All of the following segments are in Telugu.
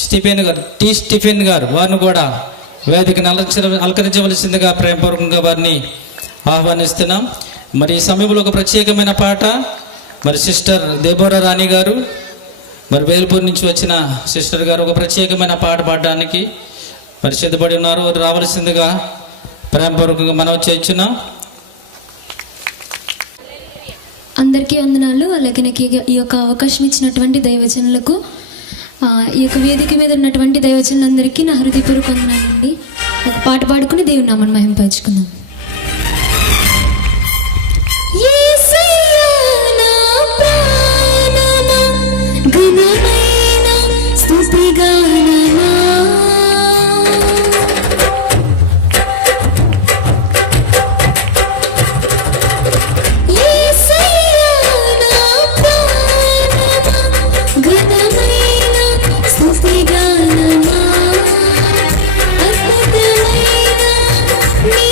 స్టీఫెన్ గారు వారిని కూడా వేదికను అలంకరించవలసిందిగా ప్రేమపూర్వకంగా వారిని ఆహ్వానిస్తున్నాం. మరి ఈ సమయంలో ఒక ప్రత్యేకమైన పాట మరి సిస్టర్ దేబోరా రాణి గారు, మరి వేల్పూర్ నుంచి వచ్చిన సిస్టర్ గారు ఒక ప్రత్యేకమైన పాట పాడడానికి మరి సిద్ధపడి ఉన్నారు. రావాల్సిందిగా ప్రేమపూర్వకంగా మనవి చేస్తున్నాం. అందరికీ వందనాలు. అలాగే నాకు ఈ యొక్క అవకాశం ఇచ్చినటువంటి దైవజనులకు, ఈ యొక్క వేదిక మీద ఉన్నటువంటి దైవజనులందరికీ నా హృదయపూర్వక వందనాలండి. ఒక పాట పాడుకుని దేవుని నామమును మహిమపరచుకుందాం. నీ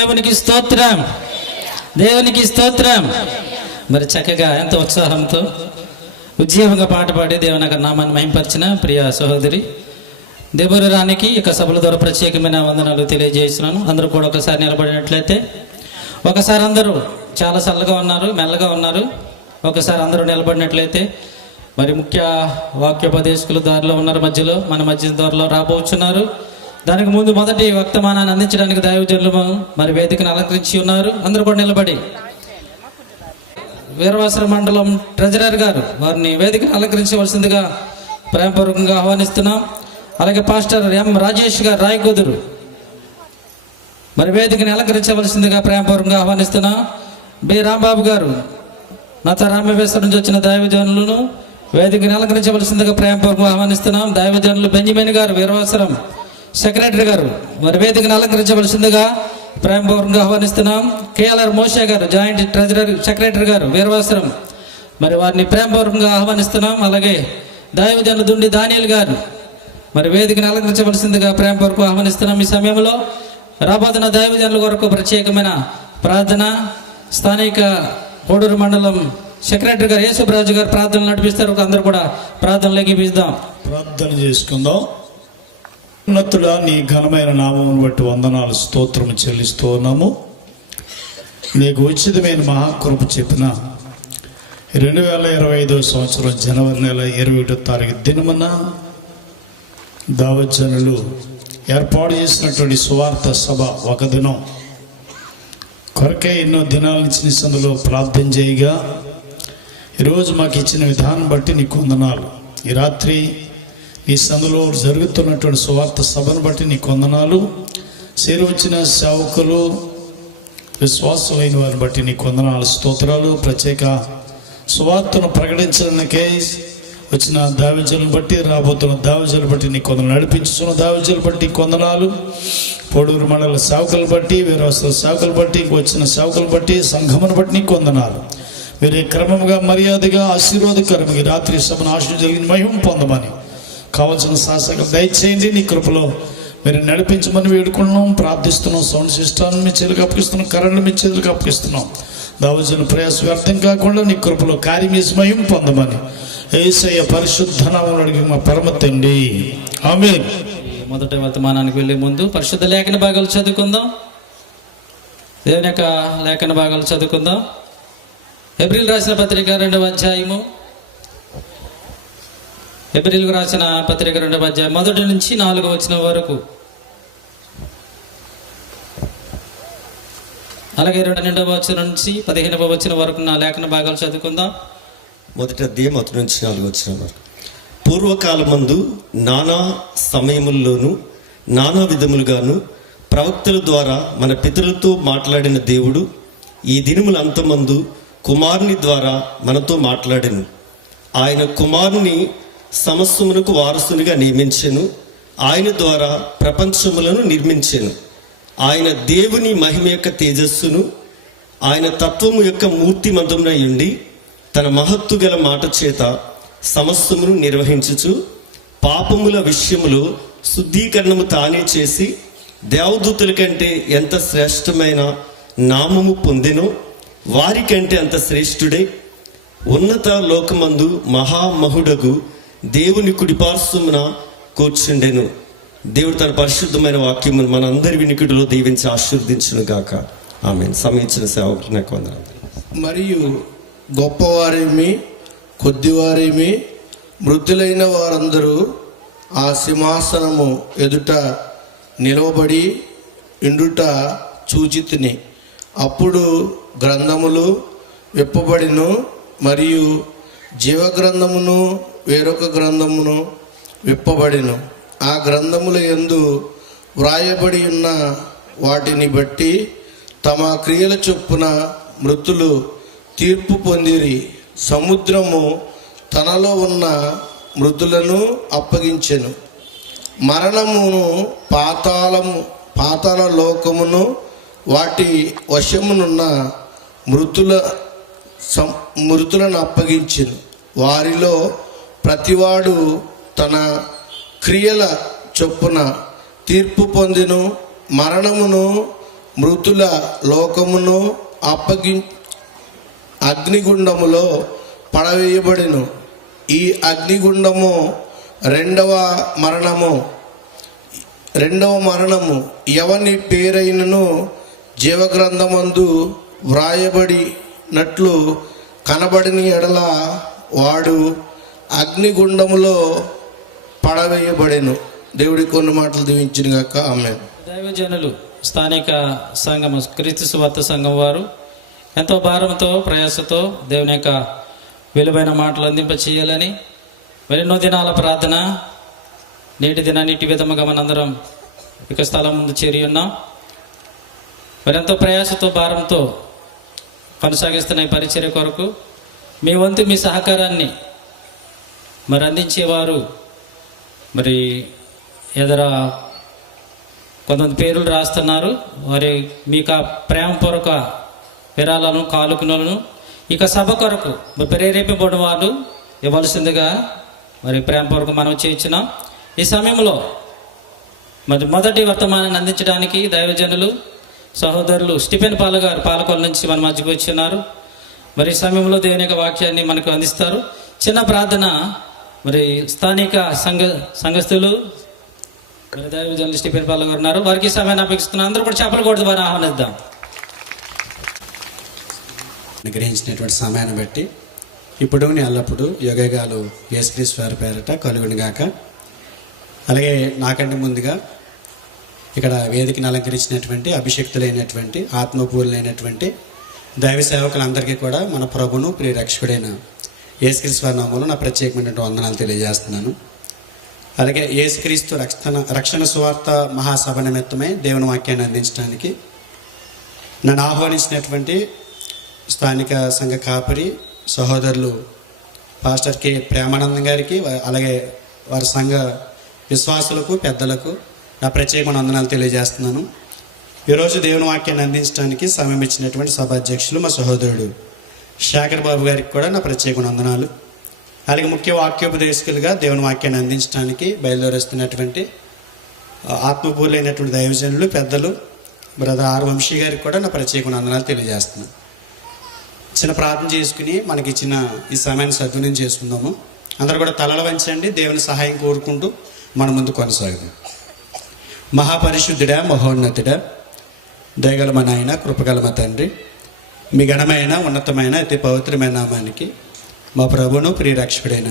దేవునికి స్తోత్రం, దేవునికి స్తోత్రం. మరి చక్కగా ఎంతో ఉత్సాహంతో ఉజ్జీవంగా పాట పాడి దేవుని యొక్క నామాన్ని మహింపరిచిన ప్రియ సహోదరి దేవరు రానికి ఇక సభల ద్వారా ప్రత్యేకమైన వందనాలు తెలియజేస్తున్నాను. అందరూ కూడా ఒకసారి నిలబడినట్లయితే, ఒకసారి అందరూ చాలా చల్లగా ఉన్నారు, మెల్లగా ఉన్నారు. ఒకసారి అందరూ నిలబడినట్లయితే, మరి ముఖ్య వాక్యోపదేశకులు దారిలో ఉన్నారు, మధ్యలో మన మధ్య దారిలో రాబోతున్నారు. దానికి ముందు మొదటి వర్తమానాన్ని అందించడానికి దైవజనులు మరి వేదికను అలంకరించి ఉన్నారు. అందరూ కూడా నిలబడి వీరవాసర మండలం ట్రెజరర్ గారు వారిని వేదికను అలంకరించవలసిందిగా ప్రేమపూర్వకంగా ఆహ్వానిస్తున్నాం. అలాగే పాస్టర్ ఎం రాజేష్ గారు రాయకుదురు మరి వేదికని అలంకరించవలసిందిగా ప్రేమపూర్వకంగా ఆహ్వానిస్తున్నాం. బి రాంబాబు గారు నతరామేశ్వరం నుంచి వచ్చిన దైవజనులను వేదికని అలంకరించవలసిందిగా ప్రేమపూర్వకంగా ఆహ్వానిస్తున్నాం. దైవజనులు బెంజమిన్ గారు వీరవాసరం సెక్రటరీ గారు మరి వేదికను అలంకరించవలసిందిగా ప్రేమపూర్వకంగా ఆహ్వానిస్తున్నాం. కేఎల్ఆర్ మోషే గారు జాయింట్ ట్రెజరర్ సెక్రటరీ గారు వీరవాసరం మరి వారిని ప్రేమపూర్వకంగా ఆహ్వానిస్తున్నాం. అలాగే దైవజనులు దుండి దానియేల్ గారు మరి వేదికను అలంకరించవలసిందిగా ప్రేమపూర్వకంగా ఆహ్వానిస్తున్నాం. ఈ సమయంలో రాబోతున్న దైవజనుల కొరకు ప్రత్యేకమైన ప్రార్థన స్థానిక కోడూరు మండలం సెక్రటరీ గారు యేసురాజు గారు ప్రార్థనలు నడిపిస్తారు. అందరూ కూడా ప్రార్థనలోకి పిలుద్దాం, ప్రార్థన చేసుకుందాం. ఉన్నతుడా, నీ ఘనమైన నామమును బట్టి వందనాలు స్తోత్రము చెల్లిస్తూ ఉన్నాము. నీకు ఉచితమైన మహాకృప చెప్పిన 2025 సంవత్సరం జనవరి నెల 21వ తారీఖు దినమున దైవజనులు ఏర్పాటు చేసినటువంటి సువార్త సభ ఒక దినం కొరకే ఎన్నో దినాల నుంచి నీ సందులో ప్రార్థన చేయగా ఈరోజు మాకు ఇచ్చిన విధానం బట్టి నీకు వందనాలు. ఈ రాత్రి నీ సందులో జరుగుతున్నటువంటి సువార్త సభను బట్టి నీకు వందనాలు. చేరి వచ్చిన సేవకులు విశ్వాసులైన వారిని బట్టి నీకు వందనాలు, స్తోత్రాలు. ప్రత్యేక సువార్తను ప్రకటించడానికే వచ్చిన దైవజనులను బట్టి, రాబోతున్న దైవజనులను బట్టి నీకు వందనాలు, నడిపించుతున్న దైవజనులను బట్టి వందనాలు, పొడూరు మండల సేవకులను బట్టి, వీరవసర సేవకులను బట్టి, వచ్చిన సేవకులను బట్టి, సంఘమును బట్టి నీకు వందనాలు. మీరు క్రమంగా మర్యాదగా ఆశీర్వాదకరంగా రాత్రి సభను ఆశీర్వదించి మహిమ పొందమని కావాల్సిన శాసనం దయచేయండి. నీ కృపలో మీరు నడిపించమని వేడుకున్నాం, ప్రార్థిస్తున్నాం. సౌండ్ సిస్టాన్ని మీ చేతులకు అప్పగిస్తున్నాం, కరెంట్ మీ చేతులకు అప్పగిస్తున్నాం. దైవజనుల ప్రయాస వ్యర్థం కాకుండా నీ కృపలో కార్యం చేసి మహిమ పొందమని యేసయ్య పరిశుద్ధ నామములో అడిగి మా పరమ తండ్రి, ఆమేన్. మొదటి వర్తమానానికి వెళ్ళే ముందు పరిశుద్ధ లేఖన భాగాలు చదువుకుందాం. దేవుని యొక్క లేఖన భాగాలు చదువుకుందాం. ఏప్రిల్ రాసిన పత్రిక 2వ అధ్యాయము, ఏప్రిల్కు రాసిన పత్రిక 2వ అధ్యాయం 1 నుంచి 4వ వచనం వరకు, అలాగే 2వ వచనం నుంచి 15వ వచనం వరకు నా లేఖన భాగాలు చదువుకుందాం. మొదటి అధ్యాయం 1 నుంచి 4 వచనం వరకు. పూర్వకాలమందు నానా సమయముల్లోనూ నానా విధములుగాను ప్రవక్తల ద్వారా మన పితరులతో మాట్లాడిన దేవుడు ఈ దినముల అంతమందు కుమారుని ద్వారా మనతో మాట్లాడెను. ఆయన కుమారుని సమస్తమునకు వారసునిగా నియమించెను. ఆయన ద్వారా ప్రపంచములను నిర్మించెను. ఆయన దేవుని మహిమ యొక్క తేజస్సును, ఆయన తత్వము యొక్క మూర్తిమంతమునై ఉండి తన మహత్తు గల మాట చేత సమస్తమును నిర్వహించుచు పాపముల విషయములో శుద్ధీకరణము తానే చేసి దేవదూతుల కంటే ఎంత శ్రేష్టమైన నామము పొందెనో వారికంటే అంత శ్రేష్ఠుడే ఉన్నత లోకమందు మహామహుడగు దేవుని కుడిపార్శ్వమున కూర్చుండెను. దేవుడు తన పరిశుద్ధమైన వాక్యమును మన అందరి వినికిడిలో దీవించి ఆశీర్వదించును గాక. ఆమేన్. సమయించిన సేవకులకు నాకు వందనాలు. మరియు గొప్పవారేమి కొద్దివారేమి మృతులైన వారందరూ ఆ సింహాసనము ఎదుట నిలవబడి ఇండుట చూచితిని. అప్పుడు గ్రంథములు విప్పబడిను, మరియు జీవగ్రంథమును వేరొక గ్రంథమును విప్పబడిను. ఆ గ్రంథముల యందు వ్రాయబడి ఉన్న వాటిని బట్టి తమ క్రియల చొప్పున మృతులు తీర్పు పొందిరి. సముద్రము తనలో ఉన్న మృతులను అప్పగించెను. మరణమును పాతాళ లోకమును వాటి వశమునున్న మృతులను అప్పగించెను. వారిలో ప్రతివాడు తన క్రియల చొప్పున తీర్పు పొందెను. మరణమును మృతుల లోకమును అగ్నిగుండములో పడవేయబడెను. ఈ అగ్నిగుండము రెండవ మరణము. ఎవని పేరైనను జీవగ్రంథమందు వ్రాయబడినట్లు కనబడిన ఎడల వాడు అగ్నిగుండములో పడవేయబడెను. దేవుడి కొన్ని మాటలు దీవించిన గాక. ఆమేన్. దైవజనులు స్థానిక సంఘం క్రీస్తు సువార్త సంఘం వారు ఎంతో భారంతో ప్రయాసతో దేవుని యొక్క విలువైన మాటలు అందింప చేయాలని మరెన్నో దినాల ప్రార్థన నేటి దినాన్ని ఇటు విధముగా మనందరం ఇక స్థలం ముందు చేరి ఉన్నాం. మరెంతో ప్రయాసతో భారంతో కొనసాగిస్తున్న ఈ పరిచర్య కొరకు మీ వంతు మీ సహకారాన్ని మరి అందించేవారు మరి ఎదర కొంతమంది పేర్లు రాస్తున్నారు. వారి మీకు ప్రేమపూర్వక విరాళాలను కానుకలను ఇక సభ కొరకు ప్రేరేపింపబడిన వాళ్ళు ఇవ్వాల్సిందిగా మరి ప్రేమపూర్వక మనం చేయించినాం. ఈ సమయంలో మరి మొదటి వర్తమానాన్ని అందించడానికి దైవజనులు సహోదరులు స్టిఫెన్ గారు పాలకొల నుంచి మన మధ్యకు వచ్చిన్నారు. మరి ఈ సమయంలో దేవుని యొక్క వాక్యాన్ని మనకు అందిస్తారు. చిన్న ప్రార్థన మరి స్థానిక సంఘస్థులు మరి దైవజనులు స్టిఫెన్ గారు ఉన్నారు. వారికి సమయాన్ని అపేక్షిస్తున్నారు. అందరూ కూడా చేపల కోట ద్వారా ఆహ్వానిద్దాం. గ్రహించినటువంటి సమయాన్ని బట్టి ఇప్పుడు ఎల్లప్పుడూ యోగగాలు యేసుక్రీస్తు వారి పేరట కలుగునిగాక. అలాగే నాకంటే ముందుగా ఇక్కడ వేదికను అలంకరించినటువంటి అభిషక్తులైనటువంటి ఆత్మపూర్ణులైనటువంటి దైవ సేవకులందరికీ కూడా మన ప్రభును ప్రియ రక్షకుడైన యేసుక్రీస్తు వారి నామములో నా ప్రత్యేకమైనటువంటి వందనాలు తెలియజేస్తున్నాను. అలాగే యేసుక్రీస్తు రక్షణ సువార్త మహాసభ నిమిత్తమై దేవుని వాక్యాన్ని అందించడానికి నన్ను ఆహ్వానించినటువంటి స్థానిక సంఘ కాపరి సహోదరులు పాస్టర్ కె ప్రేమానందం గారికి, అలాగే వారి సంఘ విశ్వాసులకు పెద్దలకు నా ప్రత్యేకమైన వందనాలు తెలియజేస్తున్నాను. ఈరోజు దేవుని వాక్యాన్ని అందించడానికి సమయం ఇచ్చినటువంటి సభాధ్యక్షులు మా సహోదరుడు శేఖర్ బాబు గారికి కూడా నా ప్రత్యేకమైన వందనాలు. అలాగే ముఖ్య వాక్యోపదేశకులుగా దేవుని వాక్యాన్ని అందించడానికి బయలుదేరుస్తున్నటువంటి ఆత్మపూర్లైనటువంటి దైవజనులు పెద్దలు బ్రదర్ ఆర్ వంశీ గారికి కూడా నా ప్రత్యేకమైన వందనాలు తెలియజేస్తున్నాను. చిన్న ప్రార్థన చేసుకుని మనకి ఇచ్చిన ఈ సమయాన్ని సద్వినియోగం చేసుకుందాము. అందరూ కూడా తలలు వంచండి. దేవుని సహాయం కోరుకుంటూ మన ముందు కొనసాగుదాం. మహాపరిశుద్ధుడా, మహోన్నతుడా, దయగల మా నాయన, కృపగల మా తండ్రి, మీ ఘనమైన ఉన్నతమైన అతి పవిత్రమైన నామానికి మా ప్రభువును ప్రియ రక్షకుడైన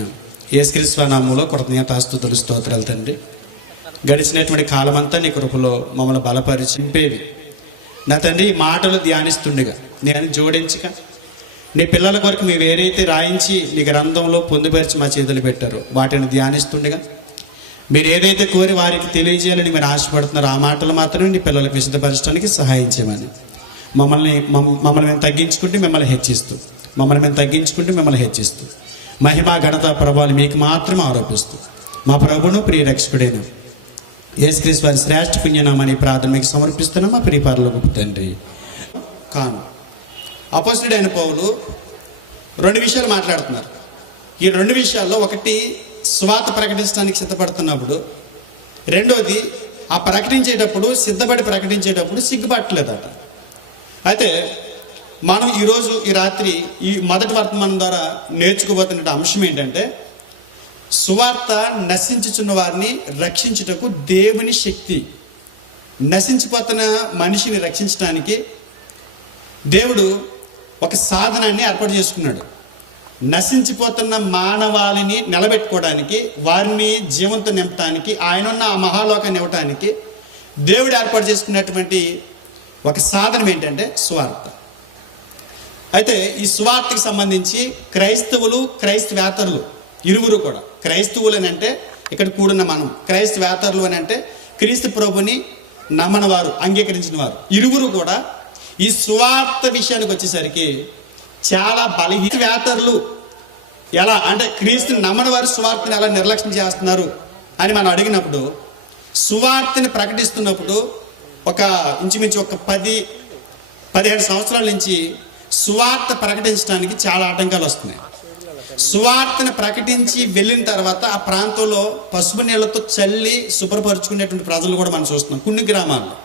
యేసుక్రీస్తు నామములో కృతజ్ఞతాస్తుతులు స్తోత్రాలు తండ్రి. గడిచినటువంటి కాలమంతా నీ కృపలో మమ్మల్ని బలపరిచింపేవి నా తండ్రి. ఈ మాటలు ధ్యానిస్తుండగా నేను జోడించక నీ పిల్లల కొరకు మీరు ఏదైతే రాయించి నీ గ్రంథంలో పొందుపరిచి మా చేతులు పెట్టారో వాటిని ధ్యానిస్తుండగా మీరు ఏదైతే కోరి వారికి తెలియజేయాలని మీరు ఆశపడుతున్నారో ఆ మాటలు మాత్రమే నీ పిల్లలకు విశదపరచడానికి సహాయం చేయమని మమ్మల్ని మేము తగ్గించుకుంటూ మిమ్మల్ని హెచ్చిస్తూ మహిమా ఘనత ప్రభావాలు మీకు మాత్రమే ఆరోపిస్తూ మా ప్రభును ప్రియ రక్షకుడైన యేసుక్రీస్తు వారి శ్రేష్ఠ పుణ్యనామాన్ని ప్రార్థన మీకు సమర్పిస్తున్నాం మా ప్రియ పరలోకపు తండ్రి. కాను అపోస్తలుడైన పౌలు రెండు విషయాలు మాట్లాడుతున్నారు. ఈ రెండు విషయాల్లో ఒకటి సువార్త ప్రకటించడానికి సిద్ధపడుతున్నప్పుడు, రెండోది ఆ సిద్ధపడి ప్రకటించేటప్పుడు సిగ్గుపట్టలేదట. అయితే మనం ఈరోజు ఈ రాత్రి ఈ మొదటి వర్తమానం ద్వారా నేర్చుకోబోతున్న అంశం ఏంటంటే సువార్త నశించుచున్న వారిని రక్షించుటకు దేవుని శక్తి. నశించిపోతున్న మనిషిని రక్షించడానికి దేవుడు ఒక సాధనాన్ని ఏర్పాటు చేసుకున్నాడు. నశించిపోతున్న మానవాళిని నిలబెట్టుకోవడానికి, వారిని జీవంతో నింపడానికి, ఆయనున్న ఆ మహాలోకాన్ని ఇవ్వటానికి దేవుడు ఏర్పాటు చేసుకున్నటువంటి ఒక సాధనం ఏంటంటే సువార్త. అయితే ఈ సువార్తకి సంబంధించి క్రైస్తవేతరులు ఇరువురు కూడా, క్రైస్తవులు అని అంటే ఇక్కడ కూడిన మనం, క్రైస్తవేతరులు అని అంటే క్రీస్తు ప్రభుని నమ్మని వారు, అంగీకరించిన వారు, ఇరువురు కూడా ఈ సువార్త విషయానికి వచ్చేసరికి చాలా బలహీనవేతరులు ఎలా అంటే క్రీస్తుని నమ్మని వారు సువార్తని ఎలా నిర్లక్ష్యం చేస్తున్నారు అని మనం అడిగినప్పుడు, సువార్తని ప్రకటిస్తున్నప్పుడు ఇంచుమించు ఒక 10-15 సంవత్సరాల నుంచి సువార్త ప్రకటించడానికి చాలా ఆటంకాలు వస్తున్నాయి. సువార్తను ప్రకటించి వెళ్ళిన తర్వాత ఆ ప్రాంతంలో పసుపు నీళ్లతో చల్లి శుభ్రపరుచుకునేటువంటి ప్రజలు కూడా మనం చూస్తున్నాం కొన్ని గ్రామాల్లో.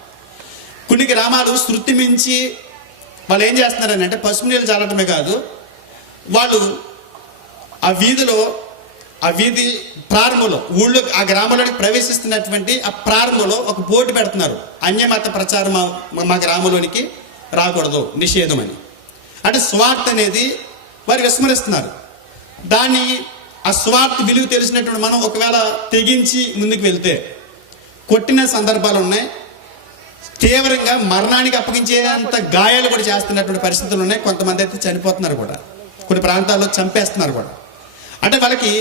కొన్ని గ్రామాలు శృతి మించి వాళ్ళు ఏం చేస్తున్నారని అంటే పసుపు నీళ్ళు చల్లటమే కాదు, వాళ్ళు ఆ వీధిలో, ఆ వీధి ప్రారంభంలో, ఊళ్ళో, ఆ గ్రామంలోకి ప్రవేశిస్తున్నటువంటి ఆ ప్రారంభంలో ఒక బోర్డు పెడుతున్నారు, అన్యమత ప్రచారం మా గ్రామంలోనికి రాకూడదు, నిషేధం అని. అంటే స్వార్థ అనేది వారు విస్మరిస్తున్నారు. దాన్ని, ఆ స్వార్థ విలువ తెలిసినటువంటి మనం ఒకవేళ తెగించి ముందుకు వెళ్తే కొట్టిన సందర్భాలు ఉన్నాయి, తీవ్రంగా మరణానికి అప్పగించేంత గాయాలు కూడా చేస్తున్నటువంటి పరిస్థితులు ఉన్నాయి. కొంతమంది అయితే చనిపోతున్నారు కూడా, కొన్ని ప్రాంతాల్లో చంపేస్తున్నారు కూడా. అంటే వాళ్ళకి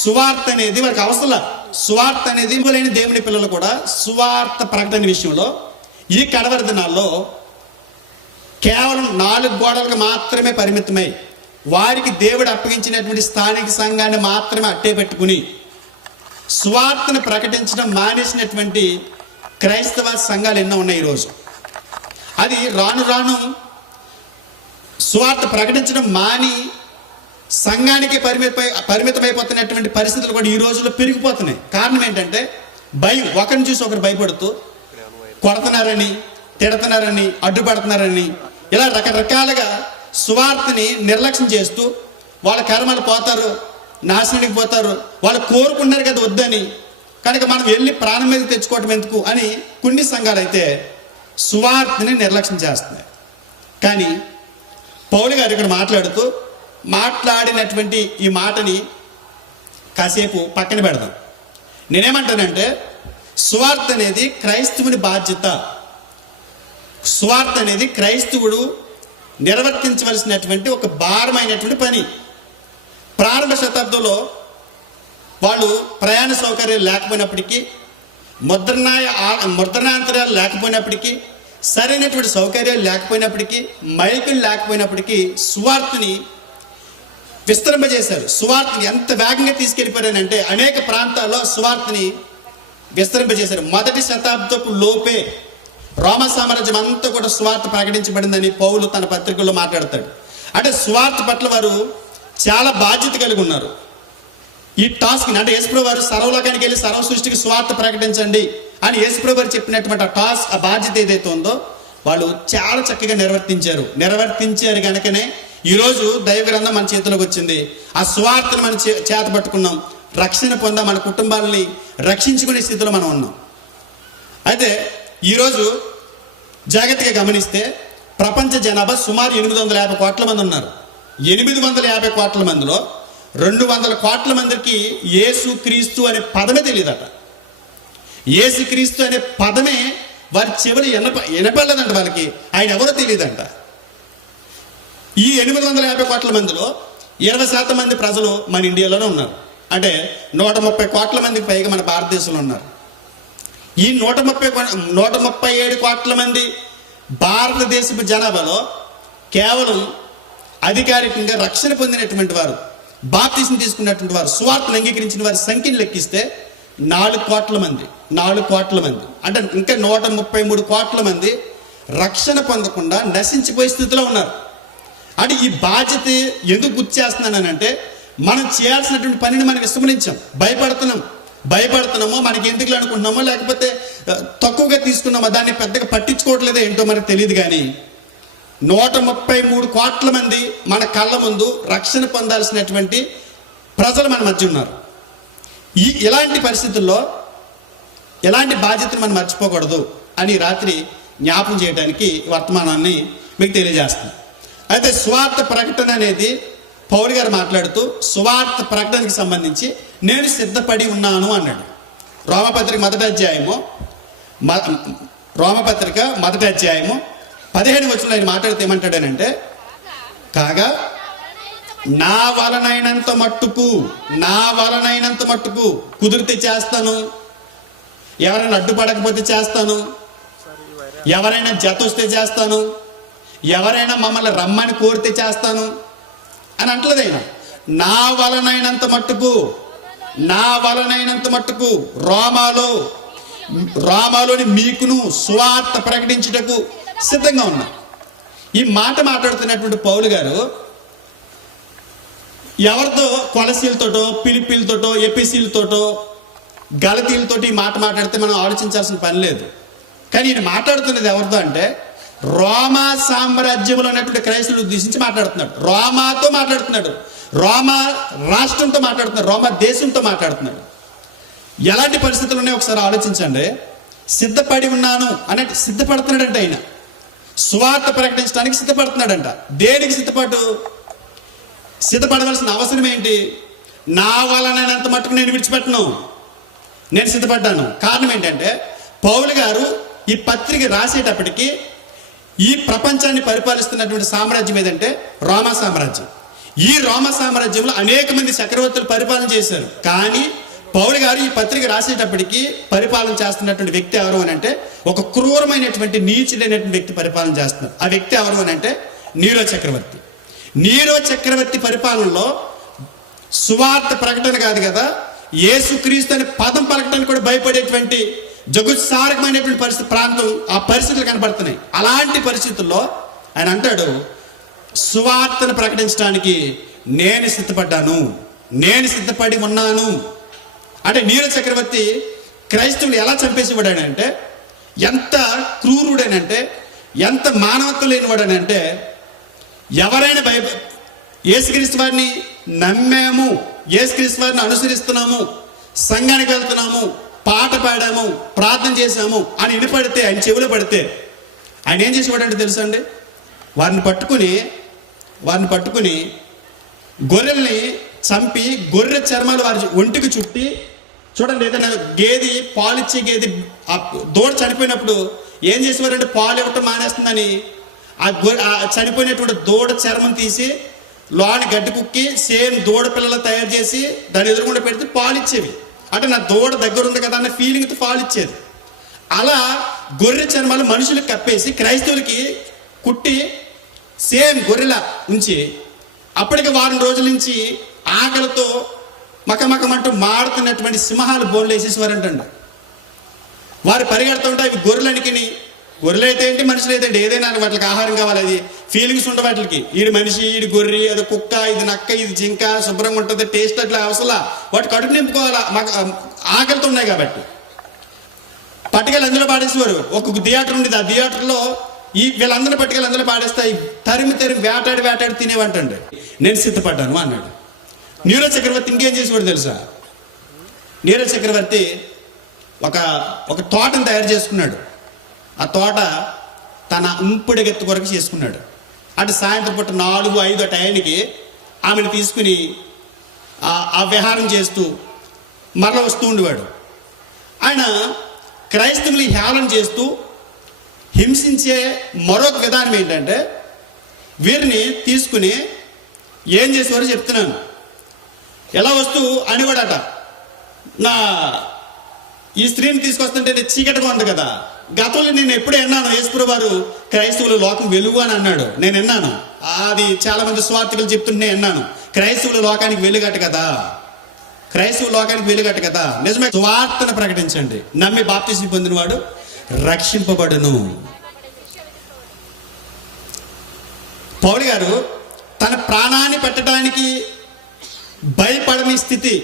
సువార్త అనేది వాళ్ళకి అవసరం. సువార్త అనేది లేని దేవుని పిల్లలు కూడా సువార్త ప్రకటన విషయంలో ఈ కడవరి దినాల్లో కేవలం 4 గోడలకు మాత్రమే పరిమితమై వారికి దేవుడు అప్పగించినటువంటి స్థానిక సంఘాన్ని మాత్రమే అట్టే పెట్టుకుని సువార్తను ప్రకటించడం మానేసినటువంటి క్రైస్తవ సంఘాలు ఎన్నో ఉన్నాయి ఈరోజు. అది రాను రాను సువార్త ప్రకటించడం మాని సంఘానికి పరిమితమైపోతున్నటువంటి పరిస్థితులు కూడా ఈ రోజుల్లో పెరిగిపోతున్నాయి. కారణం ఏంటంటే భయం. ఒకరిని చూసి ఒకరు భయపడుతూ కొడుతున్నారని, తిడుతున్నారని, అడ్డుపడుతున్నారని, ఇలా రకరకాలుగా సువార్తని నిర్లక్ష్యం చేస్తూ వాళ్ళ కర్మలు పోతారు, నాశనానికి పోతారు, వాళ్ళు కోరుకున్నారు కదా వద్దని, కనుక మనం వెళ్ళి ప్రాణం మీద తెచ్చుకోవటం ఎందుకు అని కొన్ని సంఘాలు అయితే సువార్తని నిర్లక్ష్యం చేస్తున్నాయి. కానీ పౌలు గారు ఇక్కడ మాట్లాడినటువంటి ఈ మాటని కాసేపు పక్కన పెడదాం. నేనేమంటానంటే సువార్త అనేది క్రైస్తవుని బాధ్యత. సువార్త అనేది క్రైస్తవుడు నిర్వర్తించవలసినటువంటి ఒక భారమైనటువంటి పని. ప్రారంభ శతాబ్దంలో వాళ్ళు ప్రయాణ సౌకర్యాలు లేకపోయినప్పటికీ, ముద్రణాంతరాలు లేకపోయినప్పటికీ, సరైనటువంటి సౌకర్యాలు లేకపోయినప్పటికీ, మైకులు లేకపోయినప్పటికీ సువార్తని విస్తరింపజేశారు. సువార్తని ఎంత వేగంగా తీసుకెళ్ళిపోయారంటే అనేక ప్రాంతాల్లో సువార్తని విస్తరింపజేశారు. మొదటి శతాబ్దపు లోపే రోమ సామ్రాజ్యం అంతా కూడా సువార్త ప్రకటించబడిందని పౌలు తన పత్రికల్లో మాట్లాడతాడు. అంటే సువార్త పట్ల వారు చాలా బాధ్యత కలిగి ఉన్నారు. ఈ టాస్క్ని, అంటే యేసుప్రభు వారు సర్వలోకానికి వెళ్ళి సర్వ సృష్టికి సువార్త ప్రకటించండి అని యేసుప్రభు వారు చెప్పినటువంటి ఆ టాస్క్, ఆ బాధ్యత ఏదైతే ఉందో వాళ్ళు చాలా చక్కగా నిర్వర్తించారు కనుకనే ఈరోజు దైవ గ్రంథం మన చేతిలోకి వచ్చింది. ఆ సువార్తను మనం చేత పట్టుకున్నాం, రక్షణ పొందాం, మన కుటుంబాలని రక్షించుకునే స్థితిలో మనం ఉన్నాం. అయితే ఈరోజు జాగ్రత్తగా గమనిస్తే ప్రపంచ జనాభా సుమారు 850 కోట్ల మంది ఉన్నారు. 850 కోట్ల మందిలో 200 కోట్ల మందికి యేసు క్రీస్తు అనే పదమే తెలియదట. యేసు క్రీస్తు అనే పదమే వారి చెవులు వినపడలేదంట. వాళ్ళకి ఆయన ఎవరో తెలియదంట. ఈ 850 కోట్ల మందిలో 20% మంది ప్రజలు మన ఇండియాలోనే ఉన్నారు. అంటే 130 కోట్ల మందికి పైగా మన భారతదేశంలో ఉన్నారు. ఈ 137 కోట్ల మంది భారతదేశపు జనాభాలో కేవలం అధికారికంగా రక్షణ పొందినటువంటి వారు, బాప్తిసం తీసుకున్నటువంటి వారు, సువార్తను అంగీకరించిన వారి సంఖ్యను లెక్కిస్తే 4 కోట్ల మంది. అంటే ఇంకా 133 కోట్ల మంది రక్షణ పొందకుండా నశించిపోయే స్థితిలో ఉన్నారు. అంటే ఈ బాధ్యత ఎందుకు గుర్తు చేస్తున్నానంటే మనం చేయాల్సినటువంటి పనిని మనం విస్మరించాం. భయపడుతున్నామో, మనకి ఎందుకు అనుకుంటున్నామో, లేకపోతే తక్కువగా తీసుకున్నామో, దాన్ని పెద్దగా పట్టించుకోవట్లేదో ఏంటో మనకు తెలియదు. కానీ 133 కోట్ల మంది మన కళ్ళ ముందు రక్షణ పొందాల్సినటువంటి ప్రజలు మన మధ్య ఉన్నారు. ఇలాంటి పరిస్థితుల్లో ఎలాంటి బాధ్యతను మనం మర్చిపోకూడదు అని రాత్రి జ్ఞాపం చేయడానికి వర్తమానాన్ని మీకు తెలియజేస్తాను. అయితే సువార్త ప్రకటన అనేది పౌలు గారు మాట్లాడుతూ సువార్త ప్రకటనకి సంబంధించి నేను సిద్ధపడి ఉన్నాను అన్నాడు. రోమపత్రిక మొదటి అధ్యాయము 15 వచనంలో ఆయన మాట్లాడితే ఏమంటాడనంటే, కాగా నా వలనైనంత మట్టుకు కుదిరితే చేస్తాను, ఎవరైనా అడ్డుపడకపోతే చేస్తాను, ఎవరైనా జతొస్తే చేస్తాను, ఎవరైనా మమ్మల్ని రమ్మని కోరితే చేస్తాను అని అంటలేదు ఆయన. నా వలనైనంత మట్టుకు రోమాలోని మీకును సువార్త ప్రకటించుటకు సిద్ధంగా ఉన్నా. ఈ మాట మాట్లాడుతున్నటువంటి పౌలు గారు ఎవరితో, కొలసీలతోటో, పిలిపిలతోటో, ఎపిసీలతోటో, గలతీలతోటి ఈ మాట మాట్లాడితే మనం ఆలోచించాల్సిన పని లేదు. కానీ ఈయన మాట్లాడుతున్నది ఎవరితో అంటే రోమా సామ్రాజ్యంలో ఉన్నటువంటి క్రైస్తవులు ఉద్దేశించి మాట్లాడుతున్నాడు. రోమాతో మాట్లాడుతున్నాడు, రోమా రాష్ట్రంతో మాట్లాడుతున్నాడు, రోమా దేశంతో మాట్లాడుతున్నాడు. ఎలాంటి పరిస్థితులు ఉన్నాయో ఒకసారి ఆలోచించండి. సిద్ధపడి ఉన్నాను అంటే సిద్ధపడుతున్నాడంట ఆయన. సువార్త ప్రకటించడానికి సిద్ధపడుతున్నాడంట. దేనికి సిద్ధపడవలసిన అవసరం ఏంటి? నా వలనంత మట్టుకు నేను విడిచిపెట్టను, నేను సిద్ధపడ్డాను. కారణం ఏంటంటే పౌలు గారు ఈ పత్రిక రాసేటప్పటికి ఈ ప్రపంచాన్ని పరిపాలిస్తున్నటువంటి సామ్రాజ్యం ఏదంటే రోమా సామ్రాజ్యం. ఈ రోమా సామ్రాజ్యంలో అనేక మంది చక్రవర్తులు పరిపాలన చేశారు. కానీ పౌలు గారు ఈ పత్రిక రాసేటప్పటికి పరిపాలన చేస్తున్నటువంటి వ్యక్తి ఎవరు అని అంటే ఒక క్రూరమైనటువంటి నీచుడైనటువంటి వ్యక్తి పరిపాలన చేస్తున్నారు. ఆ వ్యక్తి ఎవరు అని అంటే నీరో చక్రవర్తి. నీరో చక్రవర్తి పరిపాలనలో సువార్త ప్రకటన కాదు కదా, యేసుక్రీస్తు అనే పదం పలకటానికి కూడా భయపడేటువంటి జగుత్సారకమైనటువంటి ప్రాంతం, ఆ పరిస్థితులు కనబడుతున్నాయి. అలాంటి పరిస్థితుల్లో ఆయన అంటాడు, సువార్తను ప్రకటించడానికి నేను సిద్ధపడ్డాను, నేను సిద్ధపడి ఉన్నాను. అంటే నీరో చక్రవర్తి క్రైస్తవులు ఎలా చంపేసేవాడనంటే, ఎంత క్రూరుడనంటే, ఎంత మానవత్వం లేనివాడనంటే, ఎవరైనా యేసుక్రీస్తు వారిని నమ్మాము, యేసుక్రీస్తు వారిని అనుసరిస్తున్నాము, సంఘానికి వెళ్తున్నాము, పాట పాడాము, ప్రార్థన చేశాము అని వినపడితే, ఆయన చెవిలో పడితే ఆయన ఏం చేసేవాడంటే తెలుసా అండి, వారిని పట్టుకుని గొర్రెల్ని చంపి గొర్రె చర్మాలు వారి ఒంటికి చుట్టి, చూడండి ఏదైనా గేది పాలిచ్చే గేది ఆ దూడ చనిపోయినప్పుడు ఏం చేసేవారంటే పాలు ఇవ్వటం మానేస్తుందని ఆ చనిపోయినటువంటి దూడ చర్మం తీసి లోని గడ్డి కుక్కి సేమ్ దూడ పిల్లలు తయారు చేసి దాన్ని ఎదురుకుండా పెడితే పాలు ఇచ్చేవి. అంటే నా దూడ దగ్గర ఉంది కదా అన్న ఫీలింగ్తో పాలు ఇచ్చేది. అలా గొర్రె చర్మాలు మనుషులకు కప్పేసి క్రైస్తవులకి కుట్టి సేమ్ గొర్రెల ఉంచి అప్పటికి వారం రోజుల నుంచి ఆకలితో మకమకమంటూ మాడుతున్నటువంటి సింహాలు బోన్లు వేసేసేవారంటండి. వారు పరిగెడుతుంటే అవి గొర్రెలు అయితే ఏంటి, మనుషులు అయితే ఏంటి, ఏదైనా వాటికి ఆహారం కావాలి, అది ఫీలింగ్స్ ఉంటాయి వాటికి. ఈడు మనిషి, ఈడు గొర్రె, అది కుక్క, ఇది నక్క, ఇది జింక, శుభ్రంగా ఉంటుంది, టేస్ట్ అట్లా అవసరం, వాటి కడుపు నింపుకోవాలా, మాకు ఆకలితో ఉన్నాయి కాబట్టి. పట్టుకెళ్ళి అందులో పాడేసేవారు. ఒక థియేటర్ ఉండేది, ఆ థియేటర్లో వీళ్ళందరూ పట్టుకెళ్ళి అందులో పాడేస్తాయి, తరిమి వేటాడి తినేవంటండి. నేను సిద్ధపడ్డాను అన్నాడు. నీరో చక్రవర్తి ఇంకేం చేసేవాడు తెలుసా? నీరో చక్రవర్తి ఒక తోటను తయారు చేసుకున్నాడు. ఆ తోట తన ఉంపుడుగెత్తు కొరకు చేసుకున్నాడు. అటు సాయంత్రం పూట 4-5 టైంకి ఆమెను తీసుకుని ఆ విహారం చేస్తూ మరల వస్తూ ఉండేవాడు. ఆయన క్రైస్తవులు హేళన చేస్తూ హింసించే మరొక విధానం ఏంటంటే, వీరిని తీసుకుని ఏం చేసేవారో చెప్తున్నాను. ఎలా వస్తూ అనేవాడట, ఈ స్త్రీని తీసుకొస్తుంటే చీకటిగా ఉంది కదా. గతంలో నేను ఎప్పుడే విన్నాను, యేసుప్రభు వారు క్రైస్తవుల లోకం వెలుగు అని అన్నాడు. నేను విన్నాను, అది చాలా మంది స్వార్థికులు చెప్తుంటే విన్నాను. క్రైస్తవుల లోకానికి వెలుగట కదా, క్రైస్తవుల లోకానికి వెలుగట కదా. నిజమే, స్వార్థను ప్రకటించండి, నమ్మి బాప్తిస్మం పొందినవాడు రక్షింపబడును. పౌలు గారు తన ప్రాణాన్ని పెట్టడానికి భయపడని స్థితి,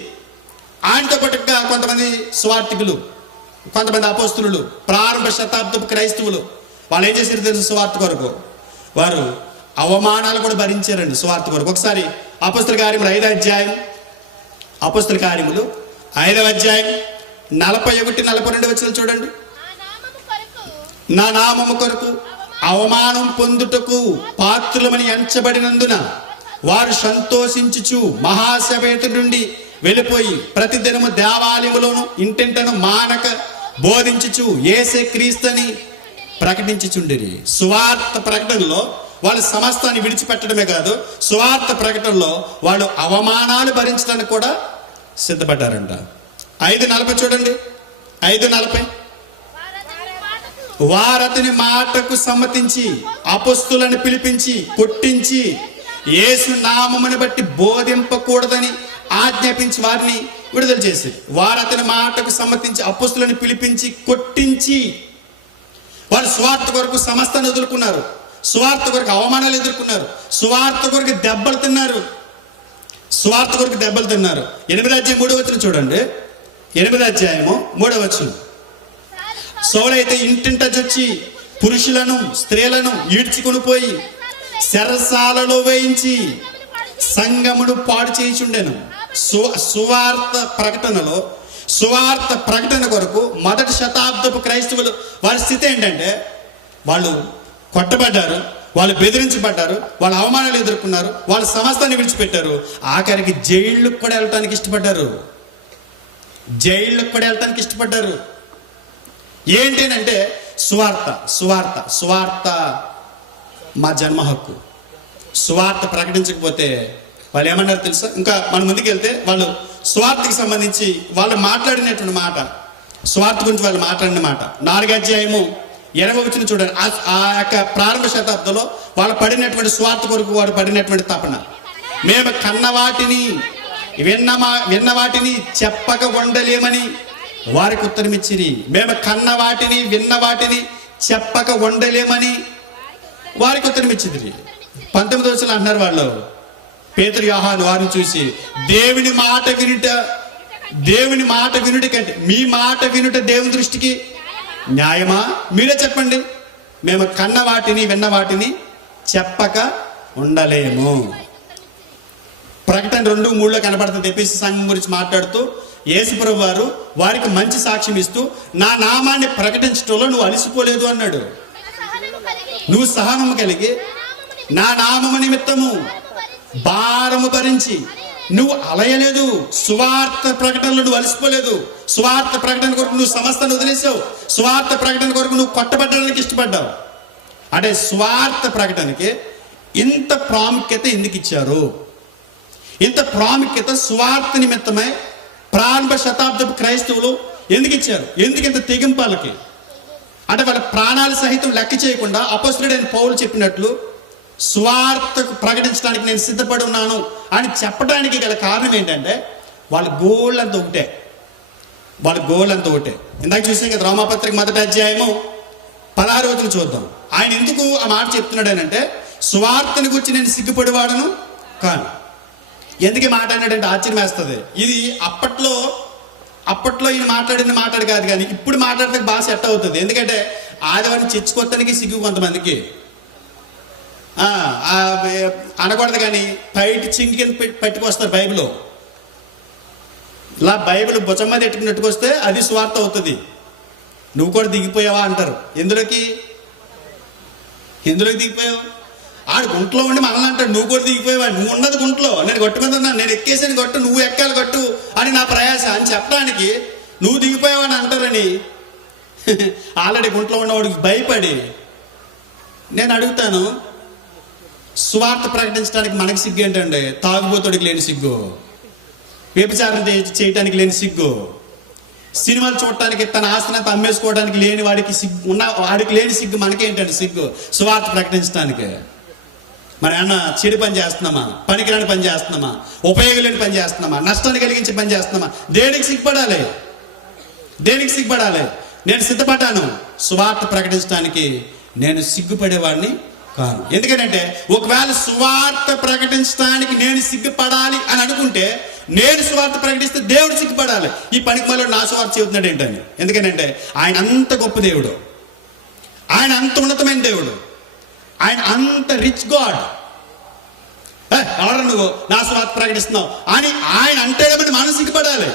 ఆయనతో పాటుగా కొంతమంది స్వార్థికులు, కొంతమంది అపోస్తులు, ప్రారంభ శతాబ్దపు క్రైస్తవులు, వాళ్ళు ఏం చేశారు తెలుసు? స్వార్థ కొరకు వారు అవమానాలు కూడా భరించారండి స్వార్థ కొరకు. ఒకసారి అపోస్తుల కార్యములు 5వ అధ్యాయం, అపోస్తుల కార్యములు 5వ అధ్యాయం 41-42 వచనాలు చూడండి. నా నామము కొరకు అవమానం పొందుటకు పాత్రులమని ఎంచబడినందున వారు సంతోషించుచు మహాసభ నుండి వెళ్ళిపోయి ప్రతిదినము దేవాలయములోను ఇంటింటను మానక బోధించుచు యేసే క్రీస్తుని ప్రకటించుచుండిరి. సువార్త ప్రకటనలో వాళ్ళు సమస్తాన్ని విడిచిపెట్టడమే కాదు, సువార్త ప్రకటనలో వాళ్ళు అవమానాలు భరించడానికి కూడా సిద్ధపడ్డారంట. 5:40 చూడండి. 5:40 వారతని మాటకు సమ్మతించి అపొస్తలులను పిలిపించి కొట్టించి యేసు నామమును బట్టి బోధింపకూడదని ఆజ్ఞాపించి వారిని విడుదల చేసి, వారు అతని మాటకు సమ్మతించి అపొస్తలులను పిలిపించి కొట్టించి, వారు స్వార్థ కొరకు సమస్తాన్ని ఎదుర్కొన్నారు, స్వార్థ కొరకు అవమానాలు ఎదుర్కొన్నారు, స్వార్థ కొరకు దెబ్బలు తిన్నారు, స్వార్థ కొరకు దెబ్బలు తిన్నారు. 8వ అధ్యాయం 3వ వచనం చూడండి. 8వ అధ్యాయము 3వ వచనం. సౌలైతే ఇంటింట చొచ్చి పురుషులను స్త్రీలను ఈడ్చుకొని పోయి చెరసాలలో వేయించి సంగమును పాడు చేయుచుండెను. సువార్త ప్రకటన కొరకు మొదటి శతాబ్దపు క్రైస్తవులు వారి స్థితి ఏంటంటే, వాళ్ళు కొట్టబడ్డారు, వాళ్ళు బెదిరించబడ్డారు, వాళ్ళు అవమానాలు ఎదుర్కొన్నారు, వాళ్ళు సమస్తాన్ని విడిచిపెట్టారు, ఆఖరికి జైళ్ళకు కూడా వెళ్ళటానికి ఇష్టపడ్డారు. ఏంటంటే సువార్త మా జన్మ హక్కు. సువార్త ప్రకటించకపోతే వాళ్ళు ఏమన్నారు తెలుసా? ఇంకా మన ముందుకు వెళ్తే వాళ్ళు సువార్తకి సంబంధించి వాళ్ళు మాట్లాడినటువంటి మాట, సువార్త గురించి వాళ్ళు మాట్లాడిన మాట 4వ అధ్యాయము 20వ వచనం చూడండి. ఆ యొక్క ప్రారంభ శతాబ్దంలో వాళ్ళు పడినటువంటి సువార్త కొరకు వారు పడినటువంటి తపన. మేము కన్నవాటిని విన్నవాటిని చెప్పక ఉండలేమని వారికి ఉత్తరం ఇచ్చిరి. మేము కన్నవాటిని విన్నవాటిని చెప్పక ఉండలేమని వారికి ఉత్తరం ఇచ్చింది. 19వ వచనం అంటున్నారు వాళ్ళు, పేతురు యోహాను వారిని చూసి, దేవుని మాట వినుట కంటే మీ మాట వినుట దేవుని దృష్టికి న్యాయమా? మీరే చెప్పండి. మేము కన్న వాటిని విన్న వాటిని చెప్పక ఉండలేము. ప్రకటన 2:3 కనబడుతుంది. ఎఫెసీ సంఘం గురించి మాట్లాడుతూ యేసుప్రభు వారు వారికి మంచి సాక్ష్యం ఇస్తూ, నా నామాన్ని ప్రకటించడంలో నువ్వు అలసిపోలేదు అన్నాడు. నువ్వు సహనము కలిగి నా నామము నిమిత్తము భారము భరించి నువ్వు అలయలేదు. సువార్త ప్రకటనలో నువ్వు అలసిపోలేదు. సువార్త ప్రకటన కొరకు నువ్వు సమస్తాన్ని వదిలేసావు. సువార్త ప్రకటన కొరకు నువ్వు కొట్టబడడానికి ఇష్టపడ్డావు. అంటే స్వార్థ ప్రకటనకి ఇంత ప్రాముఖ్యత ఎందుకు ఇచ్చారు? ఇంత ప్రాముఖ్యత స్వార్థ నిమిత్తమై ప్రారంభ శతాబ్దపు క్రైస్తవులు ఎందుకు ఇచ్చారు? ఎందుకు ఇంత తెగింపాలకి? అంటే వాళ్ళ ప్రాణాలు సహితం లెక్క చేయకుండా అపొస్తలుడైన పౌలు చెప్పినట్లు స్వార్థకు ప్రకటించడానికి నేను సిద్ధపడి ఉన్నాను అని చెప్పడానికి గల కారణం ఏంటంటే, వాళ్ళ గోల్ అంతా ఒకటే. ఇందాక చూసాం కదా, రోమాపత్రిక 1వ అధ్యాయము 16వ వచనం చూద్దాం. ఆయన ఎందుకు ఆ మాట చెప్తున్నాడు అంటే, స్వార్థని గురించి నేను సిగ్గుపడివాడను కాను. ఎందుకు మాట అన్నాడంటే ఆశ్చర్యం వేస్తుంది. ఇది అప్పట్లో ఈయన మాట్లాడు కాదు, కానీ ఇప్పుడు మాట్లాడితే బాగా సెట్ అవుతుంది. ఎందుకంటే ఆదివారం చర్చకొత్తానికి సిగ్గు కొంతమందికి అనకూడదు, కానీ బయట చింకి కింద పెట్టుకొస్తారు బైబిల్. ఇలా బైబిల్ భుజం మీద ఎట్టుకున్నట్టుకొస్తే అది స్వార్థ అవుతుంది. నువ్వు కూడా దిగిపోయావా అంటారు. ఎందులోకి దిగిపోయావు? ఆడు గుంట్లో ఉండి మనల్ని అంటాడు, నువ్వు కూడా దిగిపోయావా? నువ్వు ఉన్నది గుంట్లో, నేను గట్టు మీద ఉన్నాను, నేను ఎక్కేసాను గట్టు, నువ్వు ఎక్కాలి గట్టు అని నా ప్రయాస అని చెప్పడానికి నువ్వు దిగిపోయావా అని అంటారని ఆల్రెడీ గుంట్లో ఉన్నవాడికి భయపడి. నేను అడుగుతాను, సువార్త ప్రకటించడానికి మనకి సిగ్గు ఏంటండి? తాగుబోతుడికి లేని సిగ్గు, వ్యభిచారం చేయటానికి లేని సిగ్గు, సినిమాలు చూడటానికి తన ఆస్తినంతా అమ్మేసుకోవడానికి లేని వాడికి లేని సిగ్గు మనకేంటండి సిగ్గు? సువార్త ప్రకటించడానికి మరి ఏమన్నా చెడు పని చేస్తున్నామా? పనికిరాని పని చేస్తున్నామా? ఉపయోగం లేని పని చేస్తున్నామా? నష్టాన్ని కలిగించే పని చేస్తున్నామా? దేనికి సిగ్గుపడాలి? నేను సిద్ధపడ్డాను సువార్త ప్రకటించడానికి. నేను సిగ్గుపడేవాడిని కాను. ఎందుకంటే ఒకవేళ సువార్త ప్రకటించడానికి నేను సిగ్గుపడాలి అని అనుకుంటే, నేను సువార్త ప్రకటిస్తే దేవుడు సిగ్గుపడాలి. ఈ పనికి మళ్ళీ నా సువార్త చెబుతున్నాడు ఏంటని. ఎందుకంటే ఆయన అంత గొప్ప దేవుడు, ఆయన అంత ఉన్నతమైన దేవుడు, ఆయన అంత రిచ్ గాడ్. ఎవరు నువ్వు నా సువార్త ప్రకటిస్తున్నావు అని ఆయన అంటేమని మనం సిగ్గుపడాలి.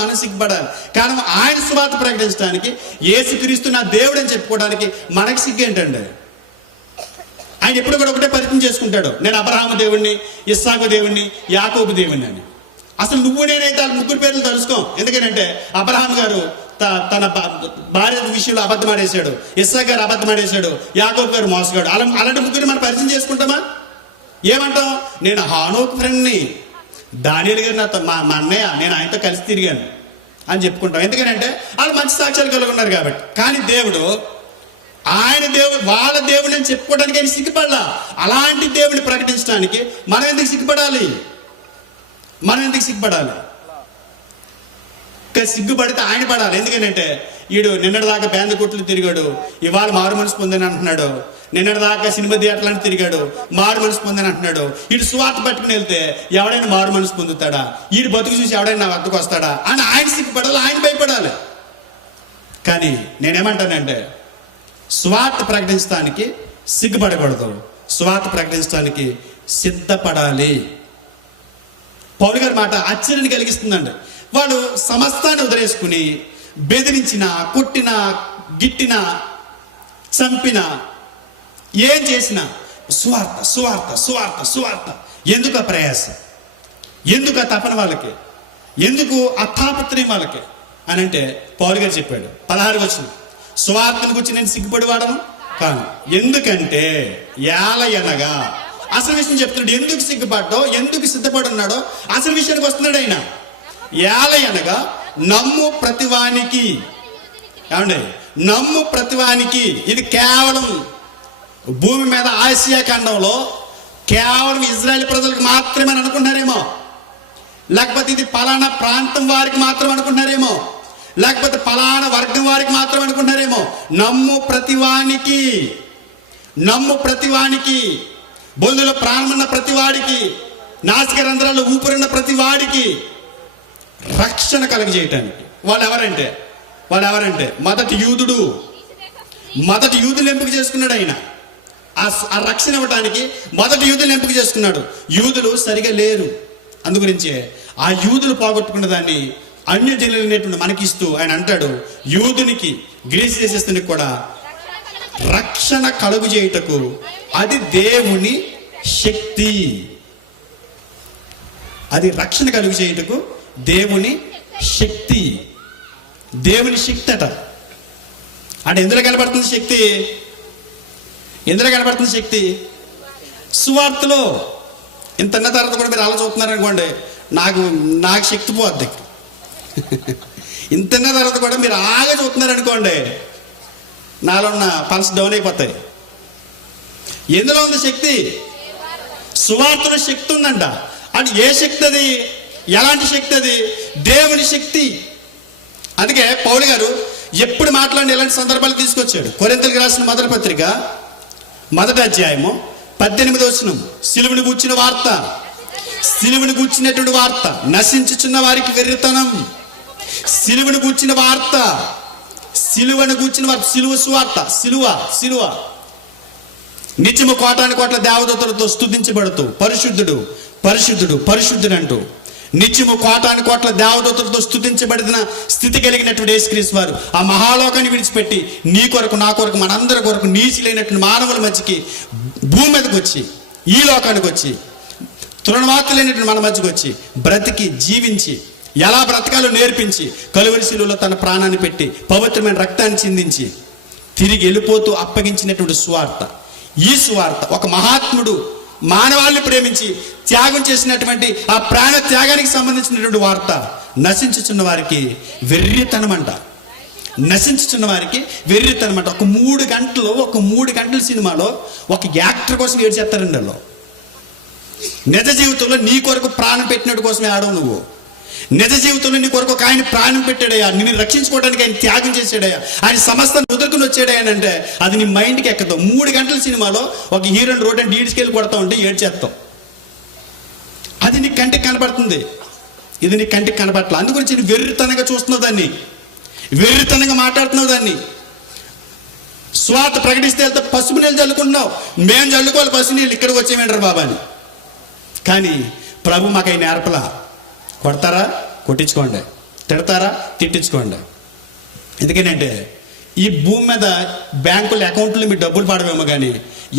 మనం సిగ్గుపడాలి. కారణం ఆయన సువార్త ప్రకటించడానికి, యేసుక్రీస్తు నా దేవుడు అని చెప్పుకోవడానికి మనకి సిగ్గు ఏంటండి? ఆయన ఎప్పుడు కూడా ఒకటే పరిచయం చేసుకుంటాడు, నేను అబ్రహాము దేవుణ్ణి, ఇస్సాకు దేవుణ్ణి, యాకోబు దేవుణ్ణి అని. అసలు నువ్వు నేనైతే వాళ్ళ ముగ్గురు పేర్లు తెలుసుకో. ఎందుకంటే అబ్రహాం గారు తన భార్య విషయంలో అబద్ధం ఆడేశాడు, ఇస్సాకు గారు అబద్ధం ఆడేశాడు, యాకోబు గారు మోసగాడు. అలాంటి ముగ్గురు మనం పరిచయం చేసుకుంటామా? ఏమంటాం? నేను హానోకు ఫ్రెండ్ని, దానియేలు గారు నాతో మా అన్నయ్య, నేను ఆయనతో కలిసి తిరిగాను అని చెప్పుకుంటాం. ఎందుకంటే వాళ్ళు మంచి సాక్ష్యాలు కలిగి ఉన్నారు కాబట్టి. కానీ దేవుడు వాళ్ళ దేవుడు అని చెప్పుకోవడానికి ఆయన సిగ్గుపడాల. అలాంటి దేవుడిని ప్రకటించడానికి మనం ఎందుకు సిగ్గుపడాలి? సిగ్గుపడితే ఆయన పడాలి. ఎందుకంటే వీడు నిన్నటిదాకా బ్యాండ్ కొట్లు తిరిగాడు, ఇవాళ మారు మనసు పొందని అంటున్నాడు. నిన్నటిదాకా సినిమా థియేటర్లను తిరిగాడు, మారు మనసు పొందని అంటున్నాడు. వీడు సువార్త పట్టుకుని వెళ్తే ఎవడైనా మారు మనసు పొందుతాడా? వీడు బతుకు చూసి ఎవడైనా నా వద్దకు వస్తాడా అని ఆయన సిగ్గుపడాలి, ఆయన భయపడాలి. కానీ నేనేమంటానంటే సువార్త ప్రకటించడానికి సిగ్గుపడకూడదు, సువార్త ప్రకటించడానికి సిద్ధపడాలి. పౌలు గారి మాట ఆశ్చర్యాన్ని కలిగిస్తుందండి. వాడు సమస్తాన్ని వదిలేసుకుని బెదిరించిన, కొట్టిన, గిట్టిన, చంపిన, ఏం చేసినా సువార్త సువార్త సువార్త సువార్త. ఎందుకు ఆ ప్రయాసం, ఎందుకు ఆ తపన వాళ్ళకి, ఎందుకు ఆ తాపత్రయం వాళ్ళకి అని అంటే పౌలు గారు చెప్పాడు 16 వచనం, సువార్తను గురించి నేను సిగ్గుపడివాడను కాను. ఎందుకంటే ఏలయనగా, అసలు విషయం చెప్తున్నాడు. ఎందుకు సిగ్గుపడ్డావు, ఎందుకు సిద్ధపడున్నాడో అసలు విషయానికి వస్తున్నాడు ఆయన. ఏలయనగా నమ్ము ప్రతివానికి, ఏమండి, నమ్ము ప్రతివానికి. ఇది కేవలం భూమి మీద ఆసియా ఖండంలో కేవలం ఇజ్రాయెల్ ప్రజలకు మాత్రమే అనుకుంటున్నారేమో, లేకపోతే ఇది పలానా ప్రాంతం వారికి మాత్రం అనుకుంటున్నారేమో, లేకపోతే పలానా వర్గం వారికి మాత్రం అనుకుంటున్నారేమో. నమ్ము ప్రతివానికి, నమ్ము ప్రతివానికి, బొందులో ప్రాణమున్న ప్రతివాడికి, నాసిక రంధ్రాల్లో ఊపిరున్న ప్రతివాడికి రక్షణ కలుగజేయటానికి. వాళ్ళు ఎవరంటే మొదటి యూదులు ఎంపిక చేసుకున్నాడు ఆయన. ఆ రక్షణ ఇవ్వడానికి మొదటి యూదులు ఎంపిక చేసుకున్నాడు. యూదులు సరిగా లేరు, అందుగురించే ఆ యూదులు పోగొట్టుకున్న దాన్ని అన్యజనులైనటువంటి మనకిస్తూ ఆయన అంటాడు, యూదునికి గ్రీసు దేశస్తునికి కూడా రక్షణ కలుగు చేయుటకు అది దేవుని శక్తి. అది రక్షణ కలుగు చేయుటకు దేవుని శక్తి. దేవుని శక్తి అట. అంటే ఎందులో కనబడుతుంది శక్తి? ఎందులో కనబడుతుంది శక్తి? సువార్తలో. ఇంతన్న తర్వాత కూడా మీరు అలా చూస్తున్నారు అనుకోండి, నాకు శక్తి పోద్ది. ఇంతన్న తర్వాత కూడా మీరు ఆగా చూస్తున్నారు అనుకోండి, నాలో ఉన్న పల్స్ డౌన్ అయిపోతాయి. ఎందులో ఉంది శక్తి? సువార్తలో శక్తి ఉందంట. అంటే ఏ శక్తి అది? ఎలాంటి శక్తి అది? దేవుని శక్తి. అందుకే పౌలు గారు ఎప్పుడు మాట్లాడిన ఇలాంటి సందర్భాలు తీసుకొచ్చాడు. కొరింథీయులకు రాసిన మొదటి పత్రిక 1వ అధ్యాయము 18వ వచనం, సిలువను గూర్చిన వార్త, సిలువను గూర్చినటువంటి వార్త నశించుచున్న వారికి వెర్రితనం. సిలువను గూర్చిన వార్త, సిలువను గూర్చిన వార్త, సిలువ సువార్త, సిలువ నిత్యము కోటాను కోట్ల దేవదూతలతో స్తుతించబడుతూ పరిశుద్ధుడు పరిశుద్ధుడు పరిశుద్ధుడు అంటూ నిత్యము కోటాను కోట్ల దేవదూతలతో స్తుతించబడిన స్థితి కలిగినటువంటి యేసుక్రీస్తు వారు ఆ మహాలోకాన్ని విడిచిపెట్టి నీ కొరకు, నా కొరకు, మనందరి కొరకు నీచులైనటువంటి మానవుల మధ్యకి భూమి మీదకి వచ్చి, ఈ లోకానికి వచ్చి, తృణవార్తలైనటువంటి మన మధ్యకి వచ్చి బ్రతికి జీవించి ఎలా బ్రతకాలో నేర్పించి కలువరి శిలువలో తన ప్రాణాన్ని పెట్టి పవిత్రమైన రక్తాన్ని చిందించి తిరిగి వెళ్ళిపోతూ అప్పగించినటువంటి సువార్త. ఈ సువార్త ఒక మహాత్ముడు మానవాళ్ళని ప్రేమించి త్యాగం చేసినటువంటి ఆ ప్రాణ త్యాగానికి సంబంధించినటువంటి వార్త. నశించుచున్న వారికి వెర్రితనమంట, నశించుచున్న వారికి వెర్రితనమంట. ఒక 3 గంటల సినిమాలో ఒక యాక్టర్ కోసం ఏడ్చేస్తారండి వాళ్ళు. నిజ జీవితంలో నీ కొరకు ప్రాణం పెట్టినట్టు కోసమే ఆడవు నువ్వు. నిజ జీవితంలో నీ కొరకు ఒక ఆయన ప్రాణం పెట్టాడయ్యా, నిన్ను రక్షించుకోవడానికి ఆయన త్యాగం చేశాడయ్యా, ఆయన సమస్తాన్ని వదులుకుని వచ్చాడయ్యా అంటే అది నీ మైండ్కి ఎక్కదు. 3 గంటల సినిమాలో ఒక హీరోని రోడ్ అంటే ఈడ్చుకెళ్ళి కొడతా ఉంటే ఏడ్చేస్తాం. అది నీ కంటికి కనబడుతుంది, ఇది నీ కంటికి కనబడట్లేదు. అందుగురించి నేను వెర్రితనంగా చూస్తున్నావు దాన్ని, వెర్రితనంగా మాట్లాడుతున్నావు దాన్ని. స్వార్థ ప్రకటిస్తే వెళ్తే పసుపు నీళ్ళు చల్లుకుంటున్నావు. మేము చల్లుకోవాలి పసుపు నీళ్ళు, ఇక్కడికి వచ్చేమేంటారు బాబా అని. కానీ ప్రభు మాకు అవి నేర్పలా. కొడతారా కొట్టించుకోండి, తిడతారా తిట్టించుకోండి. ఎందుకంటే ఈ భూమి మీద బ్యాంకుల అకౌంట్లో మీ డబ్బులు పడవేమో, కానీ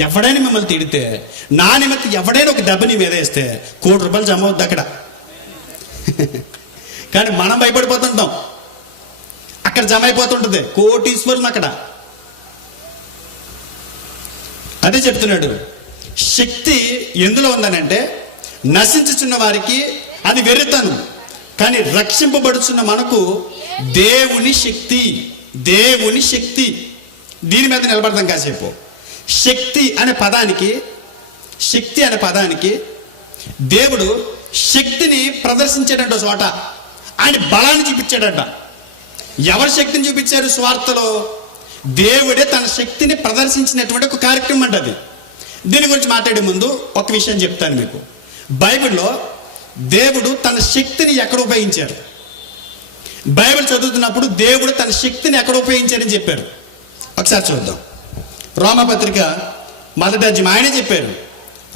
ఎవడైనా మిమ్మల్ని తిడితే నా నిమిత్తం ఎవడైనా ఒక డబ్బు నీ మీద వేస్తే ₹1 కోటి జమ అవుద్ది అక్కడ. కానీ మనం భయపడిపోతుంటాం, అక్కడ జమ అయిపోతుంటుంది కోటీశ్వరులు అక్కడ. అదే చెప్తున్నాడు, శక్తి ఎందులో ఉందనంటే నశించుచున్న వారికి అది వెర్రితనం, కానీ రక్షింపబడుచున్న మనకు దేవుని శక్తి. దేవుని శక్తి. దీని మీద నిలబడదాం కాసేపు. శక్తి అనే పదానికి దేవుడు శక్తిని ప్రదర్శించాడంట చోట. ఆయన బలాన్ని చూపించాడంట. ఎవరి శక్తిని చూపించారు? స్వార్థలో దేవుడే తన శక్తిని ప్రదర్శించినటువంటి ఒక కార్యక్రమం అంట అది. దీని గురించి మాట్లాడే ముందు ఒక విషయం చెప్తాను మీకు. బైబిల్లో దేవుడు తన శక్తిని ఎక్కడ ఉపయోగించారు? బైబిల్ చదువుతున్నప్పుడు దేవుడు తన శక్తిని ఎక్కడ ఉపయోగించారని చెప్పారు. ఒకసారి చూద్దాం. రోమాపత్రిక మొదటి అధ్యాయం ఆయనే చెప్పారు.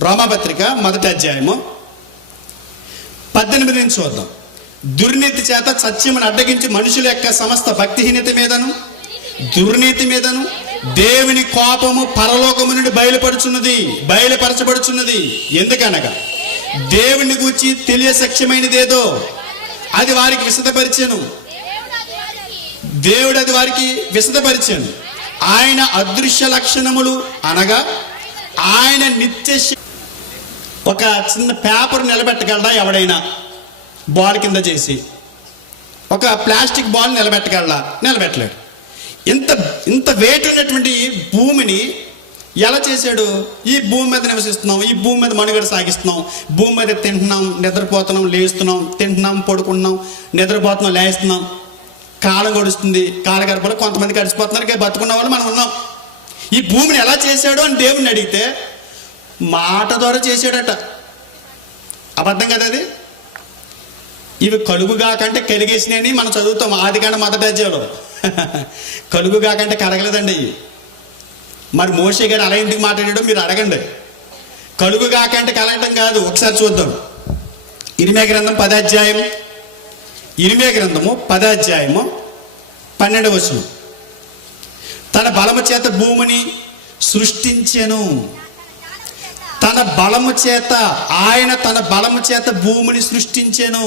రోమాపత్రిక మొదటి అధ్యాయము 18 నుంచి చూద్దాం. దుర్నీతి చేత సత్యమును అడ్డగించి మనుషుల యొక్క సమస్త భక్తిహీనత మీదను దుర్నీతి మీదను దేవుని కోపము పరలోకము నుండి బయలుపరచబడుచున్నది. ఎందుకనగా దేవుని గూర్చి తెలియసఖ్యమైనదేదో అది వారికి విశదపరిచెను. దేవుడు అది వారికి విశదపరిచెను. ఆయన అదృశ్య లక్షణములు అనగా ఆయన నిత్య ఒక చిన్న పేపర్ నిలబెట్టగలడా ఎవడైనా? బాల్ కింద చేసి ఒక ప్లాస్టిక్ బాల్ నిలబెట్టలేడు. ఇంత వెయిట్ ఉన్నటువంటి భూమిని ఎలా చేశాడు? ఈ భూమి మీద నివసిస్తున్నాం, ఈ భూమి మీద మనుగడ సాగిస్తున్నాం, భూమి మీద తింటున్నాం, నిద్రపోతున్నాం, లేస్తున్నాం, తింటున్నాం, పడుకుంటున్నాం, నిద్రపోతున్నాం, లేస్తున్నాం, కాలం గడుస్తుంది. కాలగర్భంలో కొంతమంది గడిచిపోతున్నారు, బతుకున్న వాళ్ళు మనం ఉన్నాం. ఈ భూమిని ఎలా చేశాడు అని దేవుణ్ణి అడిగితే మాట ద్వారా చేశాడట. అబద్ధం కదా అది? ఇవి కలుగుగాకంటే కలిగేసినాయని మనం చదువుతాం ఆదికాండ మొదటి అధ్యాయంలో. కలుగుగాకంటే కరగలేదండి. మరి మోషే గారు అలా ఎందుకు మాట్లాడాడో మీరు అడగండి. కలుగుగాకంటే కలగటం కాదు. ఒకసారి చూద్దాం. ఇర్మియా గ్రంథం 10వ అధ్యాయం, ఇర్మియా గ్రంథము 10వ అధ్యాయము 12వ వచనం. తన బలము చేత భూమిని సృష్టించెను. తన బలము చేత భూమిని సృష్టించెను.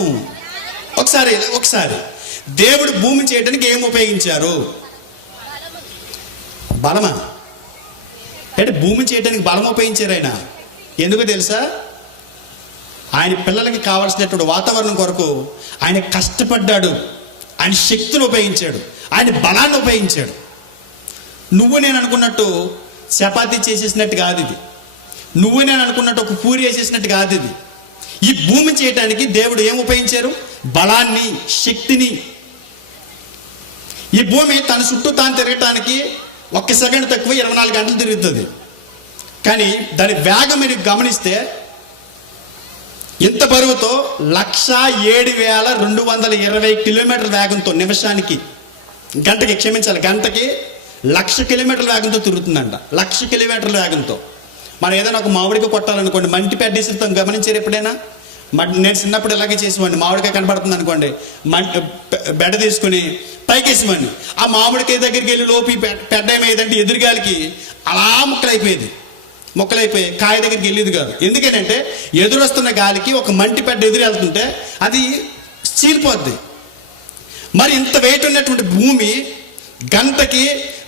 ఒకసారి దేవుడు భూమి చేయడానికి ఏం ఉపయోగించారు? బలమా? అంటే భూమి చేయడానికి బలం ఉపయోగించారు ఆయన. ఎందుకో తెలుసా? ఆయన పిల్లలకి కావాల్సినటువంటి వాతావరణం కొరకు ఆయన కష్టపడ్డాడు. ఆయన శక్తిని ఉపయోగించాడు, ఆయన బలాన్ని ఉపయోగించాడు. నువ్వు నేను అనుకున్నట్టు చపాతీ చేసేసినట్టు కాదు ఇది. నువ్వు నేను అనుకున్నట్టు ఒక పూరి వేసేసినట్టు కాదు ఇది. ఈ భూమి చేయటానికి దేవుడు ఏం ఉపయోగించారు? బలాన్ని, శక్తిని. ఈ భూమి తన చుట్టూ తాను తిరగటానికి 1 సెకండ్ తక్కువ 24 గంటలు తిరుగుతుంది. కానీ దాని వేగం మీరు గమనిస్తే ఇంత బరువుతో 107,220 కిలోమీటర్ల వేగంతో నిమిషానికి, గంటకి 1,00,000 కిలోమీటర్ల వేగంతో తిరుగుతుందంట. 1,00,000 కిలోమీటర్ల వేగంతో. మనం ఏదైనా ఒక మామిడికి కొట్టాలనుకోండి, మంటి పెద్దేసిస్తాం. గమనించారు ఎప్పుడైనా? నేను చిన్నప్పుడు ఇలాగే చేసేవాడిని. మామిడికాయ కనబడుతుంది అనుకోండి, బెడ తీసుకుని పైకేసేవాడిని. ఆ మామిడికాయ దగ్గరికి వెళ్ళి లోపి పెద్ద ఏమయ్యేదంటే ఎదురుగాలికి అలా మొక్కలైపోయి కాయ దగ్గరికి వెళ్ళేది కాదు. ఎందుకంటే ఎదురొస్తున్న గాలికి ఒక మంటి పెద్ద ఎదురు వెళ్తుంటే అది చీలిపోద్ది. మరి ఇంత వెయిట్ ఉన్నటువంటి భూమి గంటకి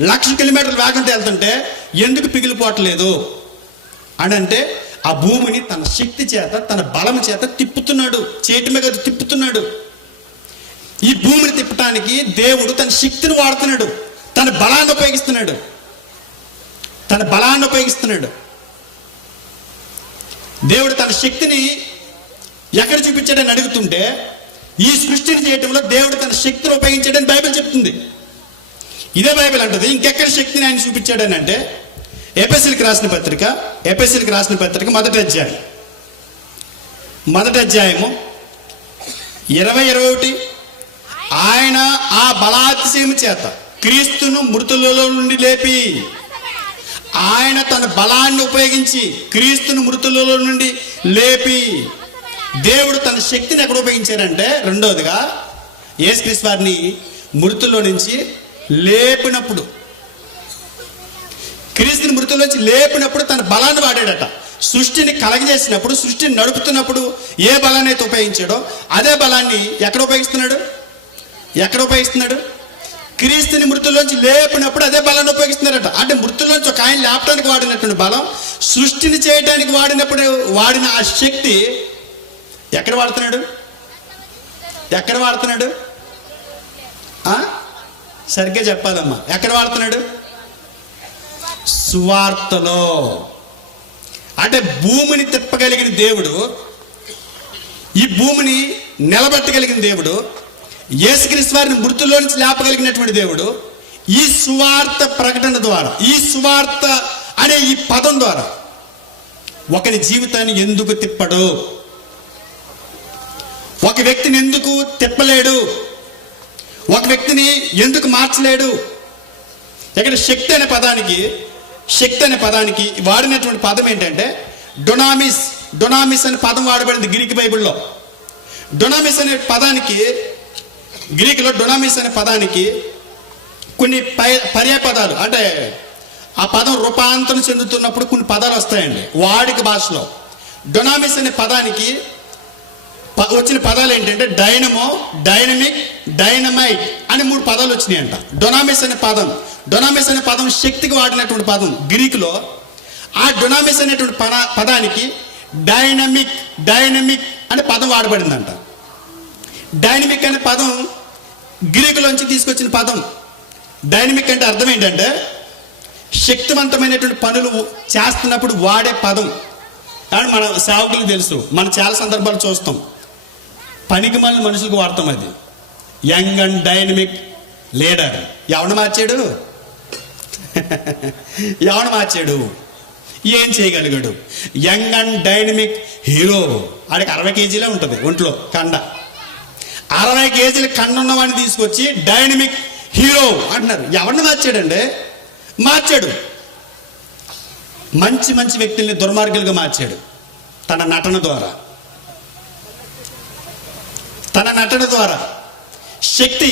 1,00,000 కిలోమీటర్ల వేగంతో వెళ్తుంటే ఎందుకు పిగిలిపోవట్లేదు అని అంటే ఆ భూమిని తన శక్తి చేత, తన బలం చేత తిప్పుతున్నాడు. చేతి మీద తిప్పుతున్నాడు. ఈ భూమిని తిప్పటానికి దేవుడు తన శక్తిని వాడుతున్నాడు, తన బలాన్ని ఉపయోగిస్తున్నాడు. దేవుడు తన శక్తిని ఎక్కడ చూపించాడని అడుగుతుంటే ఈ సృష్టిని చేయటంలో దేవుడు తన శక్తిని ఉపయోగించాడని బైబిల్ చెప్తుంది. ఇదే బైబిల్ అంటది ఇంకెక్కడ శక్తిని ఆయన చూపించాడని అంటే ఎఫెసీయులకు రాసిన పత్రిక మొదటి అధ్యాయము 20-21. ఆయన ఆ బలాతిశయము చేత క్రీస్తును మృతులలో నుండి లేపి, ఆయన తన బలాన్ని ఉపయోగించి క్రీస్తును మృతులలో నుండి లేపి, దేవుడు తన శక్తిని ఎక్కడ ఉపయోగించారంటే రెండోదిగా యేసుక్రీస్తు వారిని మృతుల్లో నుంచి లేపినప్పుడు, క్రీస్తుని మృతుల్లోంచి లేపినప్పుడు తన బలాన్ని వాడాడట. సృష్టిని కలగజేసినప్పుడు, సృష్టిని నడుపుతున్నప్పుడు ఏ బలాన్ని అయితే ఉపయోగించాడో అదే బలాన్ని ఎక్కడ ఉపయోగిస్తున్నాడు? క్రీస్తుని మృతుల్లోంచి లేపినప్పుడు అదే బలాన్ని ఉపయోగిస్తున్నారట. అంటే మృతుల్లోంచి ఒక ఆయన లేపడానికి వాడినటువంటి బలం, సృష్టిని చేయడానికి వాడిన ఆ శక్తి ఎక్కడ వాడుతున్నాడు? సరిగ్గా చెప్పాలమ్మా. ఎక్కడ వాడుతున్నాడు? సువార్తలో. అంటే భూమిని తిప్పగలిగిన దేవుడు, ఈ భూమిని నిలబెట్టగలిగిన దేవుడు, యేసుక్రీస్తు వారిని మృతుల్లో నుంచి లేపగలిగినటువంటి దేవుడు ఈ సువార్త ప్రకటన ద్వారా, ఈ సువార్త అనే ఈ పదం ద్వారా ఒకరి జీవితాన్ని ఎందుకు తిప్పడు? ఒక వ్యక్తిని ఎందుకు తిప్పలేడు? ఒక వ్యక్తిని ఎందుకు మార్చలేడు? ఇక్కడ శక్తి అనే పదానికి వాడినటువంటి పదం ఏంటంటే డొనామిస్. డొనామిస్ అనే పదం వాడబడింది గ్రీక్ బైబిల్లో. డొనామిస్ అనే పదానికి, గ్రీకులో డొనామిస్ అనే పదానికి కొన్ని పర్యాయ పదాలు, అంటే ఆ పదం రూపాంతరం చెందుతున్నప్పుడు కొన్ని పదాలు వస్తాయండి వాడిక భాషలో. డొనామిస్ అనే పదానికి వచ్చిన పదాలు ఏంటంటే డైనమో, డైనమిక్, డైనమైట్ అని 3 పదాలు వచ్చినాయంట. డొనామిస్ అనే పదం శక్తికి వాడినటువంటి పదం గ్రీకులో. ఆ డొనామిస్ అనేటువంటి పదానికి డైనమిక్ అనే పదం వాడబడిందంట. డైనమిక్ అనే పదం గ్రీకులోంచి తీసుకొచ్చిన పదం. డైనమిక్ అంటే అర్థం ఏంటంటే శక్తివంతమైనటువంటి పనులు చేస్తున్నప్పుడు వాడే పదం. కానీ మన సేవకులకు తెలుసు, మనం చాలా సందర్భాలు చూస్తాం, పనికి మన మనుషులకు వాడతాం అది. యంగ్ అండ్ డైనమిక్ లీడర్ ఎవడు మార్చాడు? ఏం చేయగలిగాడు? Young and dynamic hero. ఆడికి 60 కేజీలే ఉంటుంది ఒంట్లో కండ. 60 కేజీల కండ ఉన్నవాడిని తీసుకొచ్చి డైనమిక్ హీరో అంటున్నారు. ఎవరిని మార్చాడంటే మార్చాడు. మంచి వ్యక్తుల్ని దుర్మార్గులుగా మార్చాడు తన నటన ద్వారా. శక్తి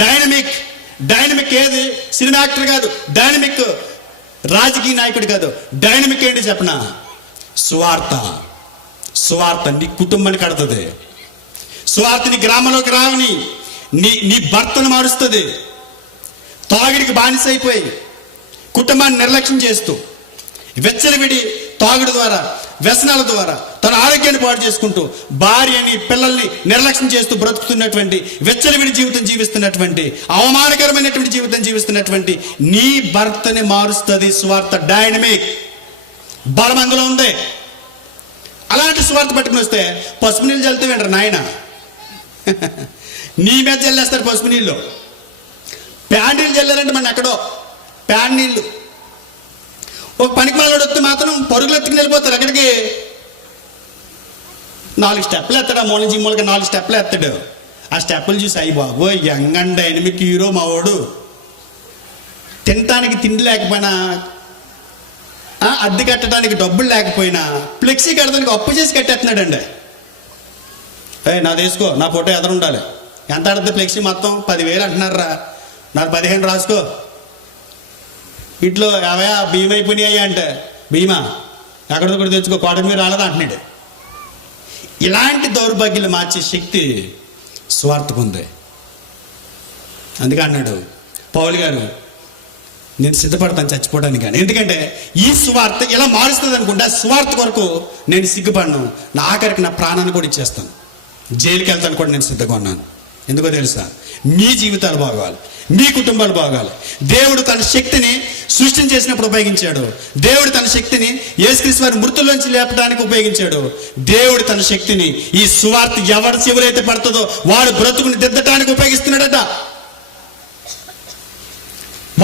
డైనమిక్ ఏది? సినిమా యాక్టర్ కాదు, డైనమిక్ రాజకీయ నాయకుడు కాదు. డైనమిక్ ఏంటి చెప్పనా? సువార్త నీ కుటుంబాన్ని కడుతుంది. సువార్త నీ గ్రామంలోకి రావని, నీ భర్తను మారుస్తుంది. తాగుడికి బానిస అయిపోయి కుటుంబాన్ని నిర్లక్ష్యం చేస్తూ వెచ్చలవిడి తాగుడు ద్వారా, వ్యసనాల ద్వారా తన ఆరోగ్యాన్ని పాడు చేసుకుంటూ భార్యని, పిల్లల్ని నిర్లక్ష్యం చేస్తూ బ్రతుకుతున్నటువంటి, వెచ్చలవిడి జీవితం జీవిస్తున్నటువంటి, అవమానకరమైనటువంటి జీవితం జీవిస్తున్నటువంటి నీ భర్తని మారుస్తుంది సువార్త. డైనమిక్ బలం అందులో ఉంది. అలాంటి సువార్త పట్టుకుని వస్తే పసుపు నీళ్ళు చల్లుతూ వింటారు నాయన. నీ మీద చల్లేస్తారు పసుపు నీళ్ళు. ప్యాన్ నీళ్ళు చల్లారంటే మన ఎక్కడో ప్యాన్ నీళ్ళు. ఒక పనికి మాలోడు వస్తే మాత్రం పరుగులు ఎత్తుకుని వెళ్ళిపోతారు. అక్కడికి 4 స్టెప్పులు ఎత్తాడు. ఆ మూల నుంచి మూలకి 4 స్టెప్పులు ఎత్తాడు. ఆ స్టెప్పులు చూసి అయ్యి బాబు యంగ్ అండ్ డైనమిక్ హీరో మావాడు. తినటానికి తిండి లేకపోయినా, అద్దె కట్టడానికి డబ్బులు లేకపోయినా, ఫ్లెక్సీ కట్టడానికి అప్పు చేసి కట్టేస్తున్నాడండి. నాది వేసుకో, నా ఫోటో ఎదురు ఉండాలి. ఎంత అడితే ఫ్లెక్సీ మొత్తం 10,000 అంటున్నారా, నాకు 15 రాసుకో. ఇంట్లో అవయా బియ్యం అయిపోయినాయి అంటే బియ్యమా ఎక్కడితో కూడా తెచ్చుకో, కోట మీద రాలేదు అంటున్నాడు. ఇలాంటి దౌర్భాగ్యాలు మార్చే శక్తి స్వార్థకు ఉంది. అందుకే అన్నాడు పౌలు గారు, నేను సిద్ధపడతాను చచ్చిపోవడానికి. కానీ ఎందుకంటే ఈ స్వార్థ ఇలా మారుస్తుంది అనుకుంటే ఆ స్వార్థ కొరకు నేను సిగ్గుపడను. నా ఆఖరికి నా ప్రాణాన్ని కూడా ఇచ్చేస్తాను. జైలుకి వెళ్తాను కూడా నేను సిద్ధంగా ఉన్నాను. ఎందుకో తెలుసా? మీ జీవితాలు బాగోవాలి, మీ కుటుంబాలు బాగాలి. దేవుడు తన శక్తిని సృష్టిని చేసినప్పుడు ఉపయోగించాడు. దేవుడు తన శక్తిని యేసుక్రీస్తు వారి మృతుల్లోంచి లేపడానికి ఉపయోగించాడు. దేవుడు తన శక్తిని ఈ సువార్త ఎవరైతే పడుతుందో వాడు బ్రతుకుని దిద్దటానికి ఉపయోగిస్తున్నాడట.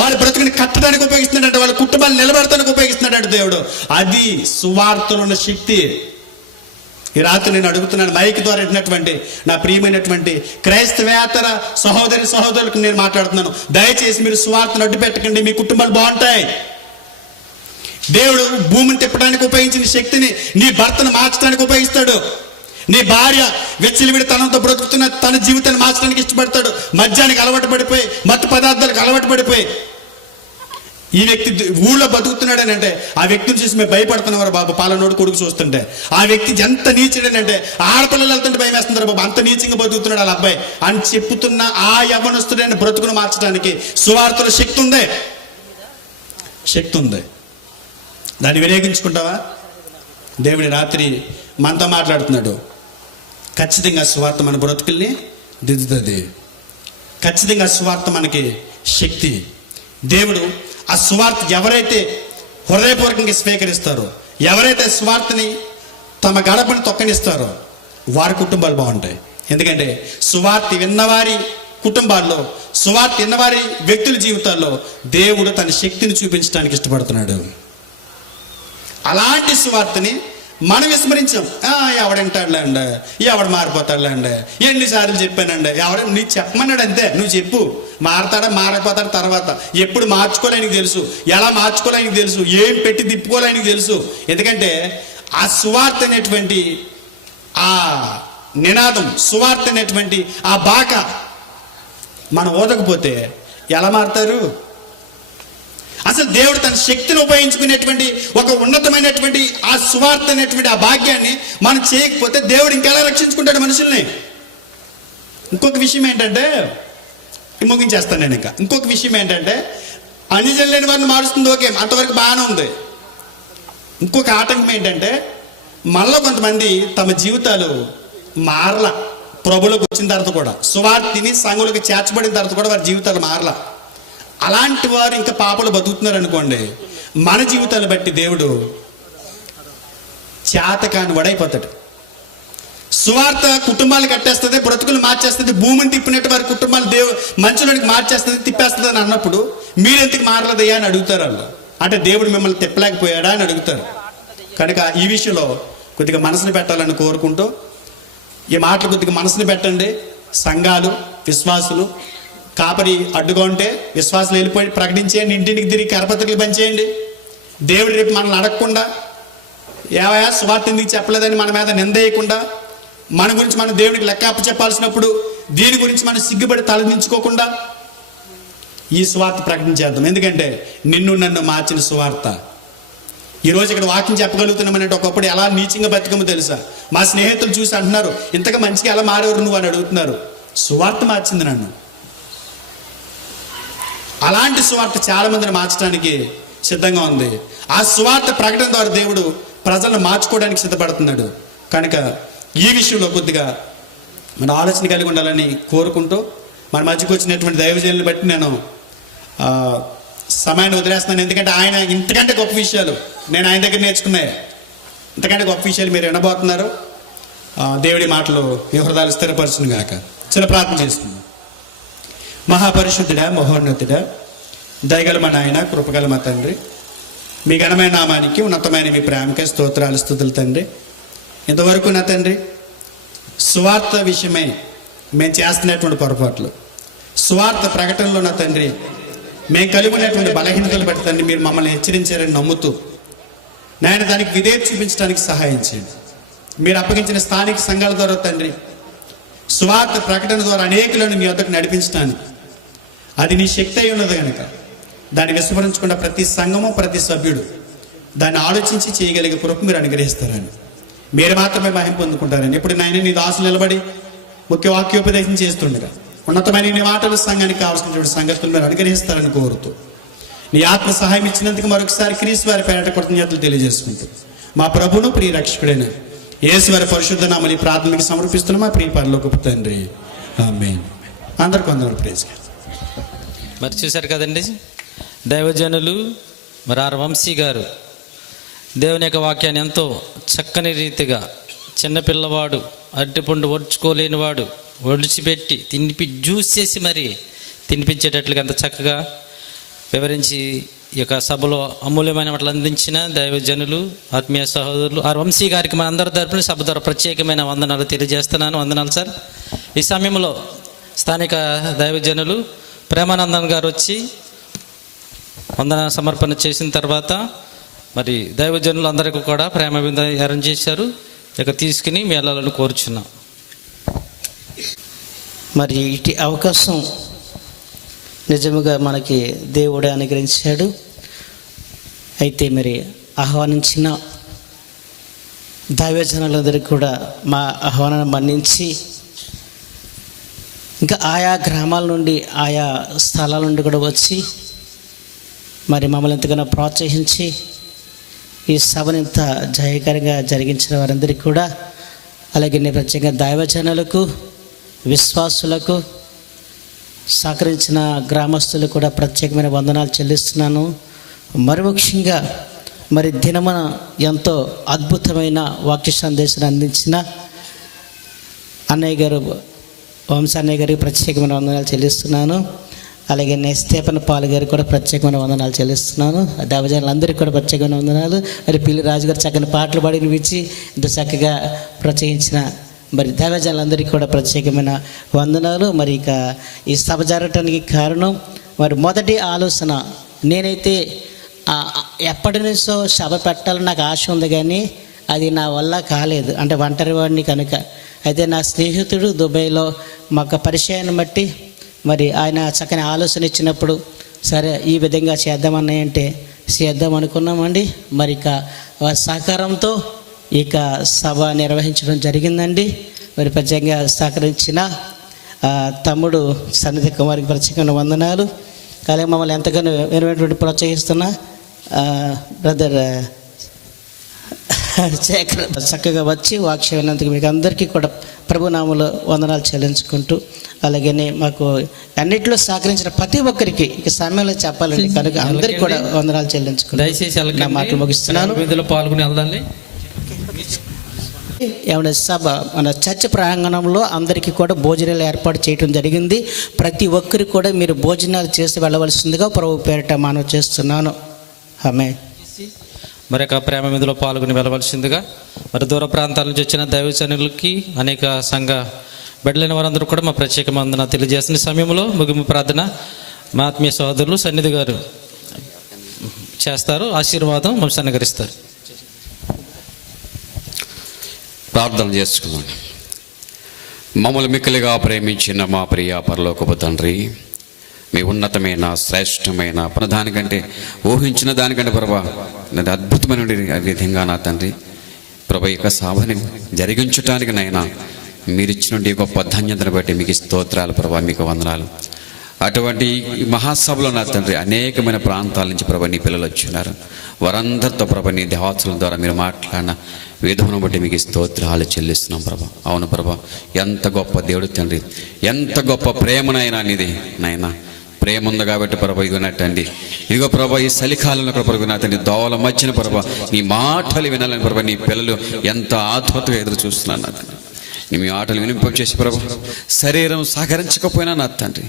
వాళ్ళ బ్రతుకుని కట్టడానికి ఉపయోగిస్తున్నాడంట. వాళ్ళ కుటుంబాలు నిలబెడటానికి ఉపయోగిస్తున్నాడు దేవుడు. అది సువార్తలో ఉన్న శక్తి. ఈ రాత్రి నేను అడుగుతున్నాను, మైక్ ద్వారా వింటున్నటువంటి నా ప్రియమైనటువంటి క్రైస్తవేతర సహోదరులకు నేను మాట్లాడుతున్నాను. దయచేసి మీరు సువార్తను అడ్డు పెట్టకండి, మీ కుటుంబాలు బాగుంటాయి. దేవుడు భూమిని తిప్పడానికి ఉపయోగించిన శక్తిని నీ భర్తను మార్చడానికి ఉపయోగిస్తాడు. నీ భార్య వెచ్చలివిడి తనంతో బ్రతుకుతున్న తన జీవితాన్ని మార్చడానికి ఇష్టపడతాడు. మద్యానికి అలవాటు పడిపోయి, మత్తు పదార్థాలకు అలవాటు పడిపోయి ఈ వ్యక్తి ఊళ్ళో బతుకుతున్నాడని అంటే ఆ వ్యక్తిని చూసి మేము భయపడుతున్నవారు బాబు. పాలనోడు కొడుకు చూస్తుంటే ఆ వ్యక్తి ఎంత నీచుడనంటే ఆడపిల్లలు వెళ్తుంటే భయం వేస్తున్నారు బాబు, అంత నీచంగా బతుకుతున్నాడు వాళ్ళ అబ్బాయి అని చెప్పుతున్న ఆ యవ్వనస్తుడైన బ్రతుకును మార్చడానికి సువార్తలో శక్తి ఉంది. దాన్ని వినియోగించుకుంటావా? దేవుడి రాత్రి మనతో మాట్లాడుతున్నాడు. ఖచ్చితంగా సువార్త మన బ్రతుకుల్ని దిద్దుతుంది. ఖచ్చితంగా సువార్త మనకి శక్తి. దేవుడు ఆ సువార్త ఎవరైతే హృదయపూర్వకంగా స్వీకరిస్తారో, ఎవరైతే సువార్తని తమ గడపని తొక్కనిస్తారో వారి కుటుంబాలు బాగుంటాయి. ఎందుకంటే సువార్త విన్నవారి కుటుంబాల్లో, సువార్త విన్నవారి వ్యక్తుల జీవితాల్లో దేవుడు తన శక్తిని చూపించడానికి ఇష్టపడుతున్నాడు. అలాంటి సువార్తని మనం విస్మరించాం. ఎవడంటాడులేండి, ఎవడు మారిపోతాడులేండి, ఎన్నిసార్లు చెప్పానండి, నీకు చెప్పమన్నాడు అంతే, నువ్వు చెప్పు. మారతాడా మారిపోతాడు తర్వాత. ఎప్పుడు మార్చుకోలేనికి తెలుసు, ఎలా మార్చుకోలేనికి తెలుసు, ఏం పెట్టి తిప్పుకోలేనికి తెలుసు. ఎందుకంటే ఆ సువార్త అనేటువంటి ఆ నినాదం, సువార్త అనేటువంటి ఆ బాక మనం ఓదకపోతే ఎలా మారుతారు? అసలు దేవుడు తన శక్తిని ఉపయోగించుకునేటువంటి ఒక ఉన్నతమైనటువంటి ఆ సువార్త అనేటువంటి ఆ భాగ్యాన్ని మనం చేయకపోతే దేవుడు ఇంకెలా రక్షించుకుంటాడు మనుషుల్ని? ఇంకొక విషయం ఏంటంటే, ముగించేస్తాను నేను. ఇంకొక విషయం ఏంటంటే, అన్యజనులు లేని వారిని మారుస్తుంది, ఓకే, అంతవరకు బాగానే ఉంది. ఇంకొక ఆటంకం ఏంటంటే, మళ్ళీ కొంతమంది తమ జీవితాలు మారల. ప్రభులకు వచ్చిన తర్వాత కూడా, సువార్తిని సంఘులకు చేర్చబడిన తర్వాత కూడా వారి జీవితాలు మారల. అలాంటి వారు ఇంకా పాపలు బతుకుతున్నారు అనుకోండి, మన జీవితాలు బట్టి దేవుడు చేతకాని వాడైపోతాడు. సువార్త కుటుంబాలు కట్టేస్తుంది, బ్రతుకులు మార్చేస్తుంది, భూమిని తిప్పినట్టు వారి కుటుంబాలు మంచులోనికి మార్చేస్తుంది, తిప్పేస్తుంది అని అన్నప్పుడు మీరెందుకు మారలేదయ్యా అని అడుగుతారు వాళ్ళు. అంటే దేవుడు మిమ్మల్ని తిప్పలేకపోయాడా అని అడుగుతారు. కనుక ఈ విషయంలో కొద్దిగా మనసుని పెట్టాలని కోరుకుంటూ, ఈ మాటలు కొద్దిగా మనసుని పెట్టండి. సంఘాలు, విశ్వాసులు, కాపరి అడ్డుగా ఉంటే విశ్వాసులు వెళ్ళిపోయి ప్రకటించేయండి, ఇంటింటికి తిరిగి కరపత్రికలు పనిచేయండి. దేవుడు రేపు మనల్ని అడగకుండా, ఏవయా సువార్త ఎందుకు చెప్పలేదని మన మీద నిందేయకుండా, మన గురించి మనం దేవుడికి లెక్క అప్పచెప్పాల్సినప్పుడు దీని గురించి మనం సిగ్గుపడి తలదించుకోకుండా ఈ సువార్త ప్రకటించేద్దాం. ఎందుకంటే నిన్ను నన్ను మార్చిన సువార్త. ఈరోజు ఇక్కడ వాక్యం చెప్పగలుగుతున్నామనంటే ఒకప్పుడు ఎలా నీచంగా బతికమో తెలుసా? మా స్నేహితులు చూసి అంటున్నారు, ఇంతగా మంచిగా ఎలా మారేవారు నువ్వు అని అడుగుతున్నారు. సువార్త మార్చింది నన్ను. అలాంటి సువార్త చాలా మందిని మార్చడానికి సిద్ధంగా ఉంది. ఆ సువార్త ప్రకటన ద్వారా దేవుడు ప్రజలను మార్చుకోవడానికి సిద్ధపడుతున్నాడు. కనుక ఈ విషయంలో కొద్దిగా మన ఆలోచన కలిగి ఉండాలని కోరుకుంటూ, మన మధ్యకు వచ్చినటువంటి దైవజనులను బట్టి నేను సమయాన్ని వదిలేస్తున్నాను. ఎందుకంటే ఆయన ఇంతకంటే గొప్ప విషయాలు నేను ఆయన దగ్గర నేర్చుకున్నాయి. ఇంతకంటే గొప్ప విషయాలు మీరు వినబోతున్నారు. దేవుడి మాటలు మీ హృదయాలు స్థిరపరచును గాక. చిన్న ప్రార్థన చేసుకుందాం. మహాపరిశుద్ధుడా, మహోన్నతుడా, దయగల మా నాయన, కృపగల మా తండ్రి, మీ ఘనమైన నామానికి, ఉన్నతమైన మీ ప్రేమకే స్తోత్రాలు, స్తుతులు తండ్రి. ఇంతవరకు నా తండ్రి సువార్త విషయమై మేము చేస్తున్నటువంటి పొరపాట్లు, సువార్త ప్రకటనలో నా తండ్రి మేము కలిగి ఉన్నటువంటి బలహీనతలు బట్టి తండ్రి మీరు మమ్మల్ని హెచ్చరించారని నమ్ముతూ నాయన దానికి విధేయత చూపించడానికి సహాయం చేయండి. మీరు అప్పగించిన స్థానిక సంఘాల ద్వారా తండ్రి సువార్త ప్రకటన ద్వారా అనేకులను మీ వద్దకు నడిపించడానికి అది నీ శక్తి అయి ఉన్నది కనుక దాన్ని విస్మరించకుండా ప్రతి సంఘము, ప్రతి సభ్యుడు దాన్ని ఆలోచించి చేయగలిగే కృప మీరు అనుగ్రహిస్తారని, మీరు మాత్రమే మహిమ పొందుకుంటారని. ఇప్పుడు నాయన నీ దాసులు నిలబడి ముఖ్య వాక్యోపదేశం చేస్తుండగా ఉన్నతమైన నీ మాటలు సంఘానికి కావాల్సినటువంటి సంగతులు మీరు అనుగ్రహిస్తారని కోరుతూ, నీ ఆత్మ సహాయం ఇచ్చినందుకు మరొకసారి క్రీస్తు వారి పేరట కృతజ్ఞతలు తెలియజేసుకుంటూ, మా ప్రభును ప్రియ రక్షకుడైన యేసు వారి పరిశుద్ధ నామమున ప్రార్థనకి సమర్పిస్తున్నాం మా ప్రియ పరలోకపు తండ్రి. ఆమేన్. అందరికీ వందనాలు. Praise God. మరి చూశారు కదండి, దైవజనులు మరి ఆర్ వంశీ గారు దేవుని యొక్క వాక్యాన్ని ఎంతో చక్కని రీతిగా, చిన్నపిల్లవాడు అరటిపండు ఒడ్చుకోలేనివాడు ఒడిచిపెట్టి జ్యూస్ చేసి మరి తినిపించేటట్లుగా ఎంత చక్కగా వివరించి ఈ యొక్క సభలో అమూల్యమైన వాటిని అందించిన దైవజనులు, ఆత్మీయ సహోదరులు ఆర్ వంశీ గారికి మన అందరి తరపున సభ ద్వారా ప్రత్యేకమైన వందనాలు తెలియజేస్తున్నాను. వందనాలు సార్. ఈ సమయంలో స్థానిక దైవజనులు ప్రేమానందన్ గారు వచ్చి వందన సమర్పణ చేసిన తర్వాత మరి దైవజనులు అందరికీ కూడా ప్రేమ విందు అరేంజ్ చేశారు. ఇక తీసుకుని మీ వెళ్ళాలని కోరుచున్నాం. మరి ఇటు అవకాశం నిజముగా మనకి దేవుడే అనుగ్రహించాడు. అయితే మరి ఆహ్వానించిన దైవజనులందరికీ కూడా మా ఆహ్వానాన్ని మన్నించి, ఇంకా ఆయా గ్రామాల నుండి, ఆయా స్థలాల నుండి కూడా వచ్చి మరి మమ్మల్ని ఎంతగానో ప్రోత్సహించి ఈ సభను ఇంత జయకరంగా జరిగించిన వారందరికీ కూడా, అలాగే నేను ప్రత్యేకంగా దైవజనులకు, విశ్వాసులకు, సహకరించిన గ్రామస్తులకు కూడా ప్రత్యేకమైన వందనాలు చెల్లిస్తున్నాను. మరి ముఖ్యంగా మరి దినమున ఎంతో అద్భుతమైన వాక్య సందేశాన్ని అందించిన అన్నయ్య గారు, వంశీ అన్నయ్య గారికి ప్రత్యేకమైన వందనాలు చెల్లిస్తున్నాను. అలాగే స్టేఫన్ పాల్ గారికి కూడా ప్రత్యేకమైన వందనాలు చెల్లిస్తున్నాను. దైవజనులందరికీ కూడా ప్రత్యేకమైన వందనాలు. మరి పిల్లి రాజు గారు చక్కని పాటలు పాడి వినిపించి ఇంత చక్కగా ప్రోత్సహించిన మరి దైవజనులందరికీ కూడా ప్రత్యేకమైన వందనాలు. మరి ఇక ఈ సభ జరగటానికి కారణం మరి మొదటి ఆలోచన, నేనైతే ఎప్పటి నుంచో సభ పెట్టాలని నాకు ఆశ ఉంది, కానీ అది నా వల్ల కాలేదు. అంటే ఒంటరి వాడిని కనుక. అయితే నా స్నేహితుడు దుబాయ్లో మాకు పరిచయాన్ని బట్టి మరి ఆయన చక్కని ఆలోచన ఇచ్చినప్పుడు సరే ఈ విధంగా చేద్దామన్నాయంటే చేద్దాం అనుకున్నామండి. మరి ఇక వారి సహకారంతో ఇక సభ నిర్వహించడం జరిగిందండి. మరి ప్రత్యేకంగా సహకరించిన తమ్ముడు సన్నిధి కుమార్కి ప్రత్యేకమైన వందనాలు. అలాగే మమ్మల్ని ఎంతగానో వినటువంటి ప్రోత్సహిస్తున్న బ్రదర్ శేఖర్ చక్కగా వచ్చి వాక్యం విన్నందుకు మీకు అందరికీ కూడా ప్రభునామములో వందనాలు చెల్లించుకుంటూ, అలాగనే మాకు అన్నింటిలో సహకరించిన ప్రతి ఒక్కరికి ఇక సమయంలో చెప్పాలండి కనుక అందరికీ కూడా వందనాలు చెల్లించుకుంటూ దయచేసి నా మాటలు ముగిస్తున్నాను. ఇందులో పాల్గొని వెళ్దాండి. ఏమైనా సభ మన చర్చ ప్రాంగణంలో అందరికీ కూడా భోజనాలు ఏర్పాటు చేయడం జరిగింది. ప్రతి ఒక్కరికి కూడా మీరు భోజనాలు చేసి వెళ్ళవలసిందిగా ప్రభు పేరిట మనవి చేస్తున్నాను. ఆమె మరి యొక్క ప్రేమ మీదలో పాల్గొని వెళ్ళవలసిందిగా మరి దూర ప్రాంతాల నుంచి వచ్చిన దైవజనులకి అనేక సంఘ బిడ్డలైన వారందరూ కూడా మా ప్రత్యేక వందన తెలియజేస్తున్న సమయంలో ముగింపు ప్రార్థన మా ఆత్మీయ సహోదరులు సన్నిధి గారు చేస్తారు. ఆశీర్వాదం మమ్మల్ని సన్నగరిస్తారు. ప్రార్థన చేసుకుందాం. మమ్మల్ని మిక్కిలిగా ప్రేమించిన మా ప్రియ పరలోకపు తండ్రి, మీ ఉన్నతమైన శ్రేష్టమైన దానికంటే ఊహించిన దానికంటే ప్రభా అద్భుతమైన విధంగా నా తండ్రి ప్రభా యొక్క సభని జరిగించడానికి నైనా మీరిచ్చినటువంటి గొప్ప ధన్యతను బట్టి మీకు స్తోత్రాలు ప్రభా, మీకు వందనాలు. అటువంటి మహాసభలో నా తండ్రి అనేకమైన ప్రాంతాల నుంచి ప్రభా నీ పిల్లలు వచ్చినారు. వారందరితో ప్రభా నీ దేవాత్సల ద్వారా మీరు మాట్లాడిన విధమును బట్టి మీకు స్తోత్రాలు చెల్లిస్తున్నాం ప్రభా. అవును ప్రభా, ఎంత గొప్ప దేవుడు తండ్రి, ఎంత గొప్ప ప్రేమనైనా నీది నాయనా. ప్రేమ ఉంది కాబట్టి ప్రభా ఇదిగోనట్టండి, ఇదిగో ప్రభా ఈ చలికాలంలో కూడా ప్రభు నా తండ్రి దోవల మధ్యన ప్రభా నీ మాటలు వినాలని ప్రభా నీ పిల్లలు ఎంత ఆత్మతగా ఎదురు చూస్తున్నాను నా తండ్రి. మీ ఆటలు వినిపించేసి ప్రభు శరీరం సహకరించకపోయినా నా తండ్రి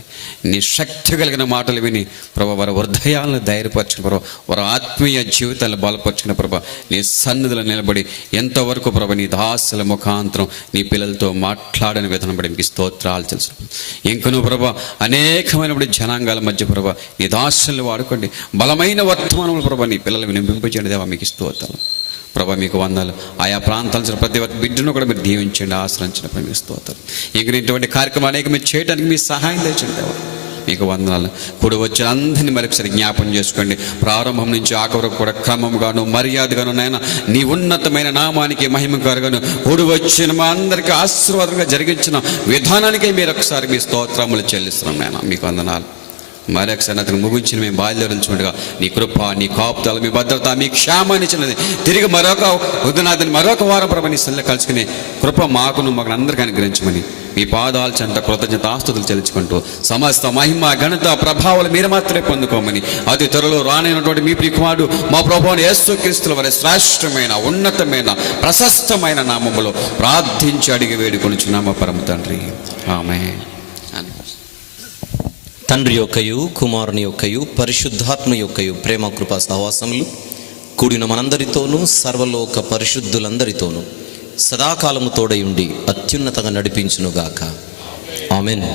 నీ శక్తి కలిగిన మాటలు విని ప్రభు వారి హృదయాలను ధైర్యపరచుకుని ప్రభు వారి ఆత్మీయ జీవితాలను బలపరచుకుని ప్రభు నీ సన్నిధిలో నిలబడి ఎంతవరకు ప్రభు నీ దాసుల ముఖాంతరం నీ పిల్లలతో మాట్లాడని విధానం బట్టి మీకు స్తోత్రాలు తెలుసు. ఇంకను ప్రభు అనేకమైనప్పుడు జనాంగాల మధ్య ప్రభు నీ దాసులను వాడుకోండి. బలమైన వర్తమానములు ప్రభు నీ పిల్లలు వినిపింపచేయండి దేవా, మీకు స్తోత్రాలు ప్రభా, మీకు వందాలు. ఆయా ప్రాంతాల ప్రతి ఒక్క బిడ్డను కూడా మీరు దీవించండి, ఆశ్రయించినప్పుడు మీకు స్తోత్రం. ఇంక ఇటువంటి కార్యక్రమం అనేక మీరు చేయడానికి మీ సహాయం తెచ్చండి, మీకు వందనాలు. కూడి వచ్చిన అందరినీ మరొకసారి జ్ఞాపం చేసుకోండి. ప్రారంభం నుంచి ఆఖరి వరకు కూడా క్రమంగాను మర్యాదగాను నాయన నీ ఉన్నతమైన నామానికి మహిమకరంగాను కూడి వచ్చిన మా అందరికీ ఆశీర్వాదంగా జరిగించిన విధానానికే మీరు ఒకసారి మీ స్తోత్రములు చెల్లిస్తున్నాం నాయన, మీకు వందనాలు. మరొకసారి అతను ముగించిన మేము బాల్యవరించుకుండగా నీ కృప, నీ కాపుదల, మీ భద్రత, మీ క్షేమాన్ని ఇచ్చినది తిరిగి మరొక వారం ప్రభు నీ సన్నిధిలో కలుసుకునే కృప మాకును మాకు అందరికీ అనుగ్రహించమని మీ పాదాల చెంత కృతజ్ఞత ఆస్తుతులు చెల్లించుకుంటూ సమస్త మహిమ ఘనత ప్రభావాలు మీరు మాత్రమే పొందుకోమని అతి త్వరలో రానైనటువంటి మీ ప్రియకుమారుడు మా ప్రభువుని యేసుక్రీస్తుల వారి శ్రేష్టమైన ఉన్నతమైన ప్రశస్తమైన నామములో ప్రార్థించి అడిగి వేడుకొనుచున్నాము పరమ తండ్రి, ఆమేన్. తండ్రి యొక్కయు కుమారుని యొక్కయు పరిశుద్ధాత్మ యొక్కయు ప్రేమ కృపా సహవాసములు కూడిన మనందరితోనూ సర్వలోక పరిశుద్ధులందరితోనూ సదాకాలము తోడయుండి అత్యున్నతంగా నడిపించునుగాక. ఆమేన్.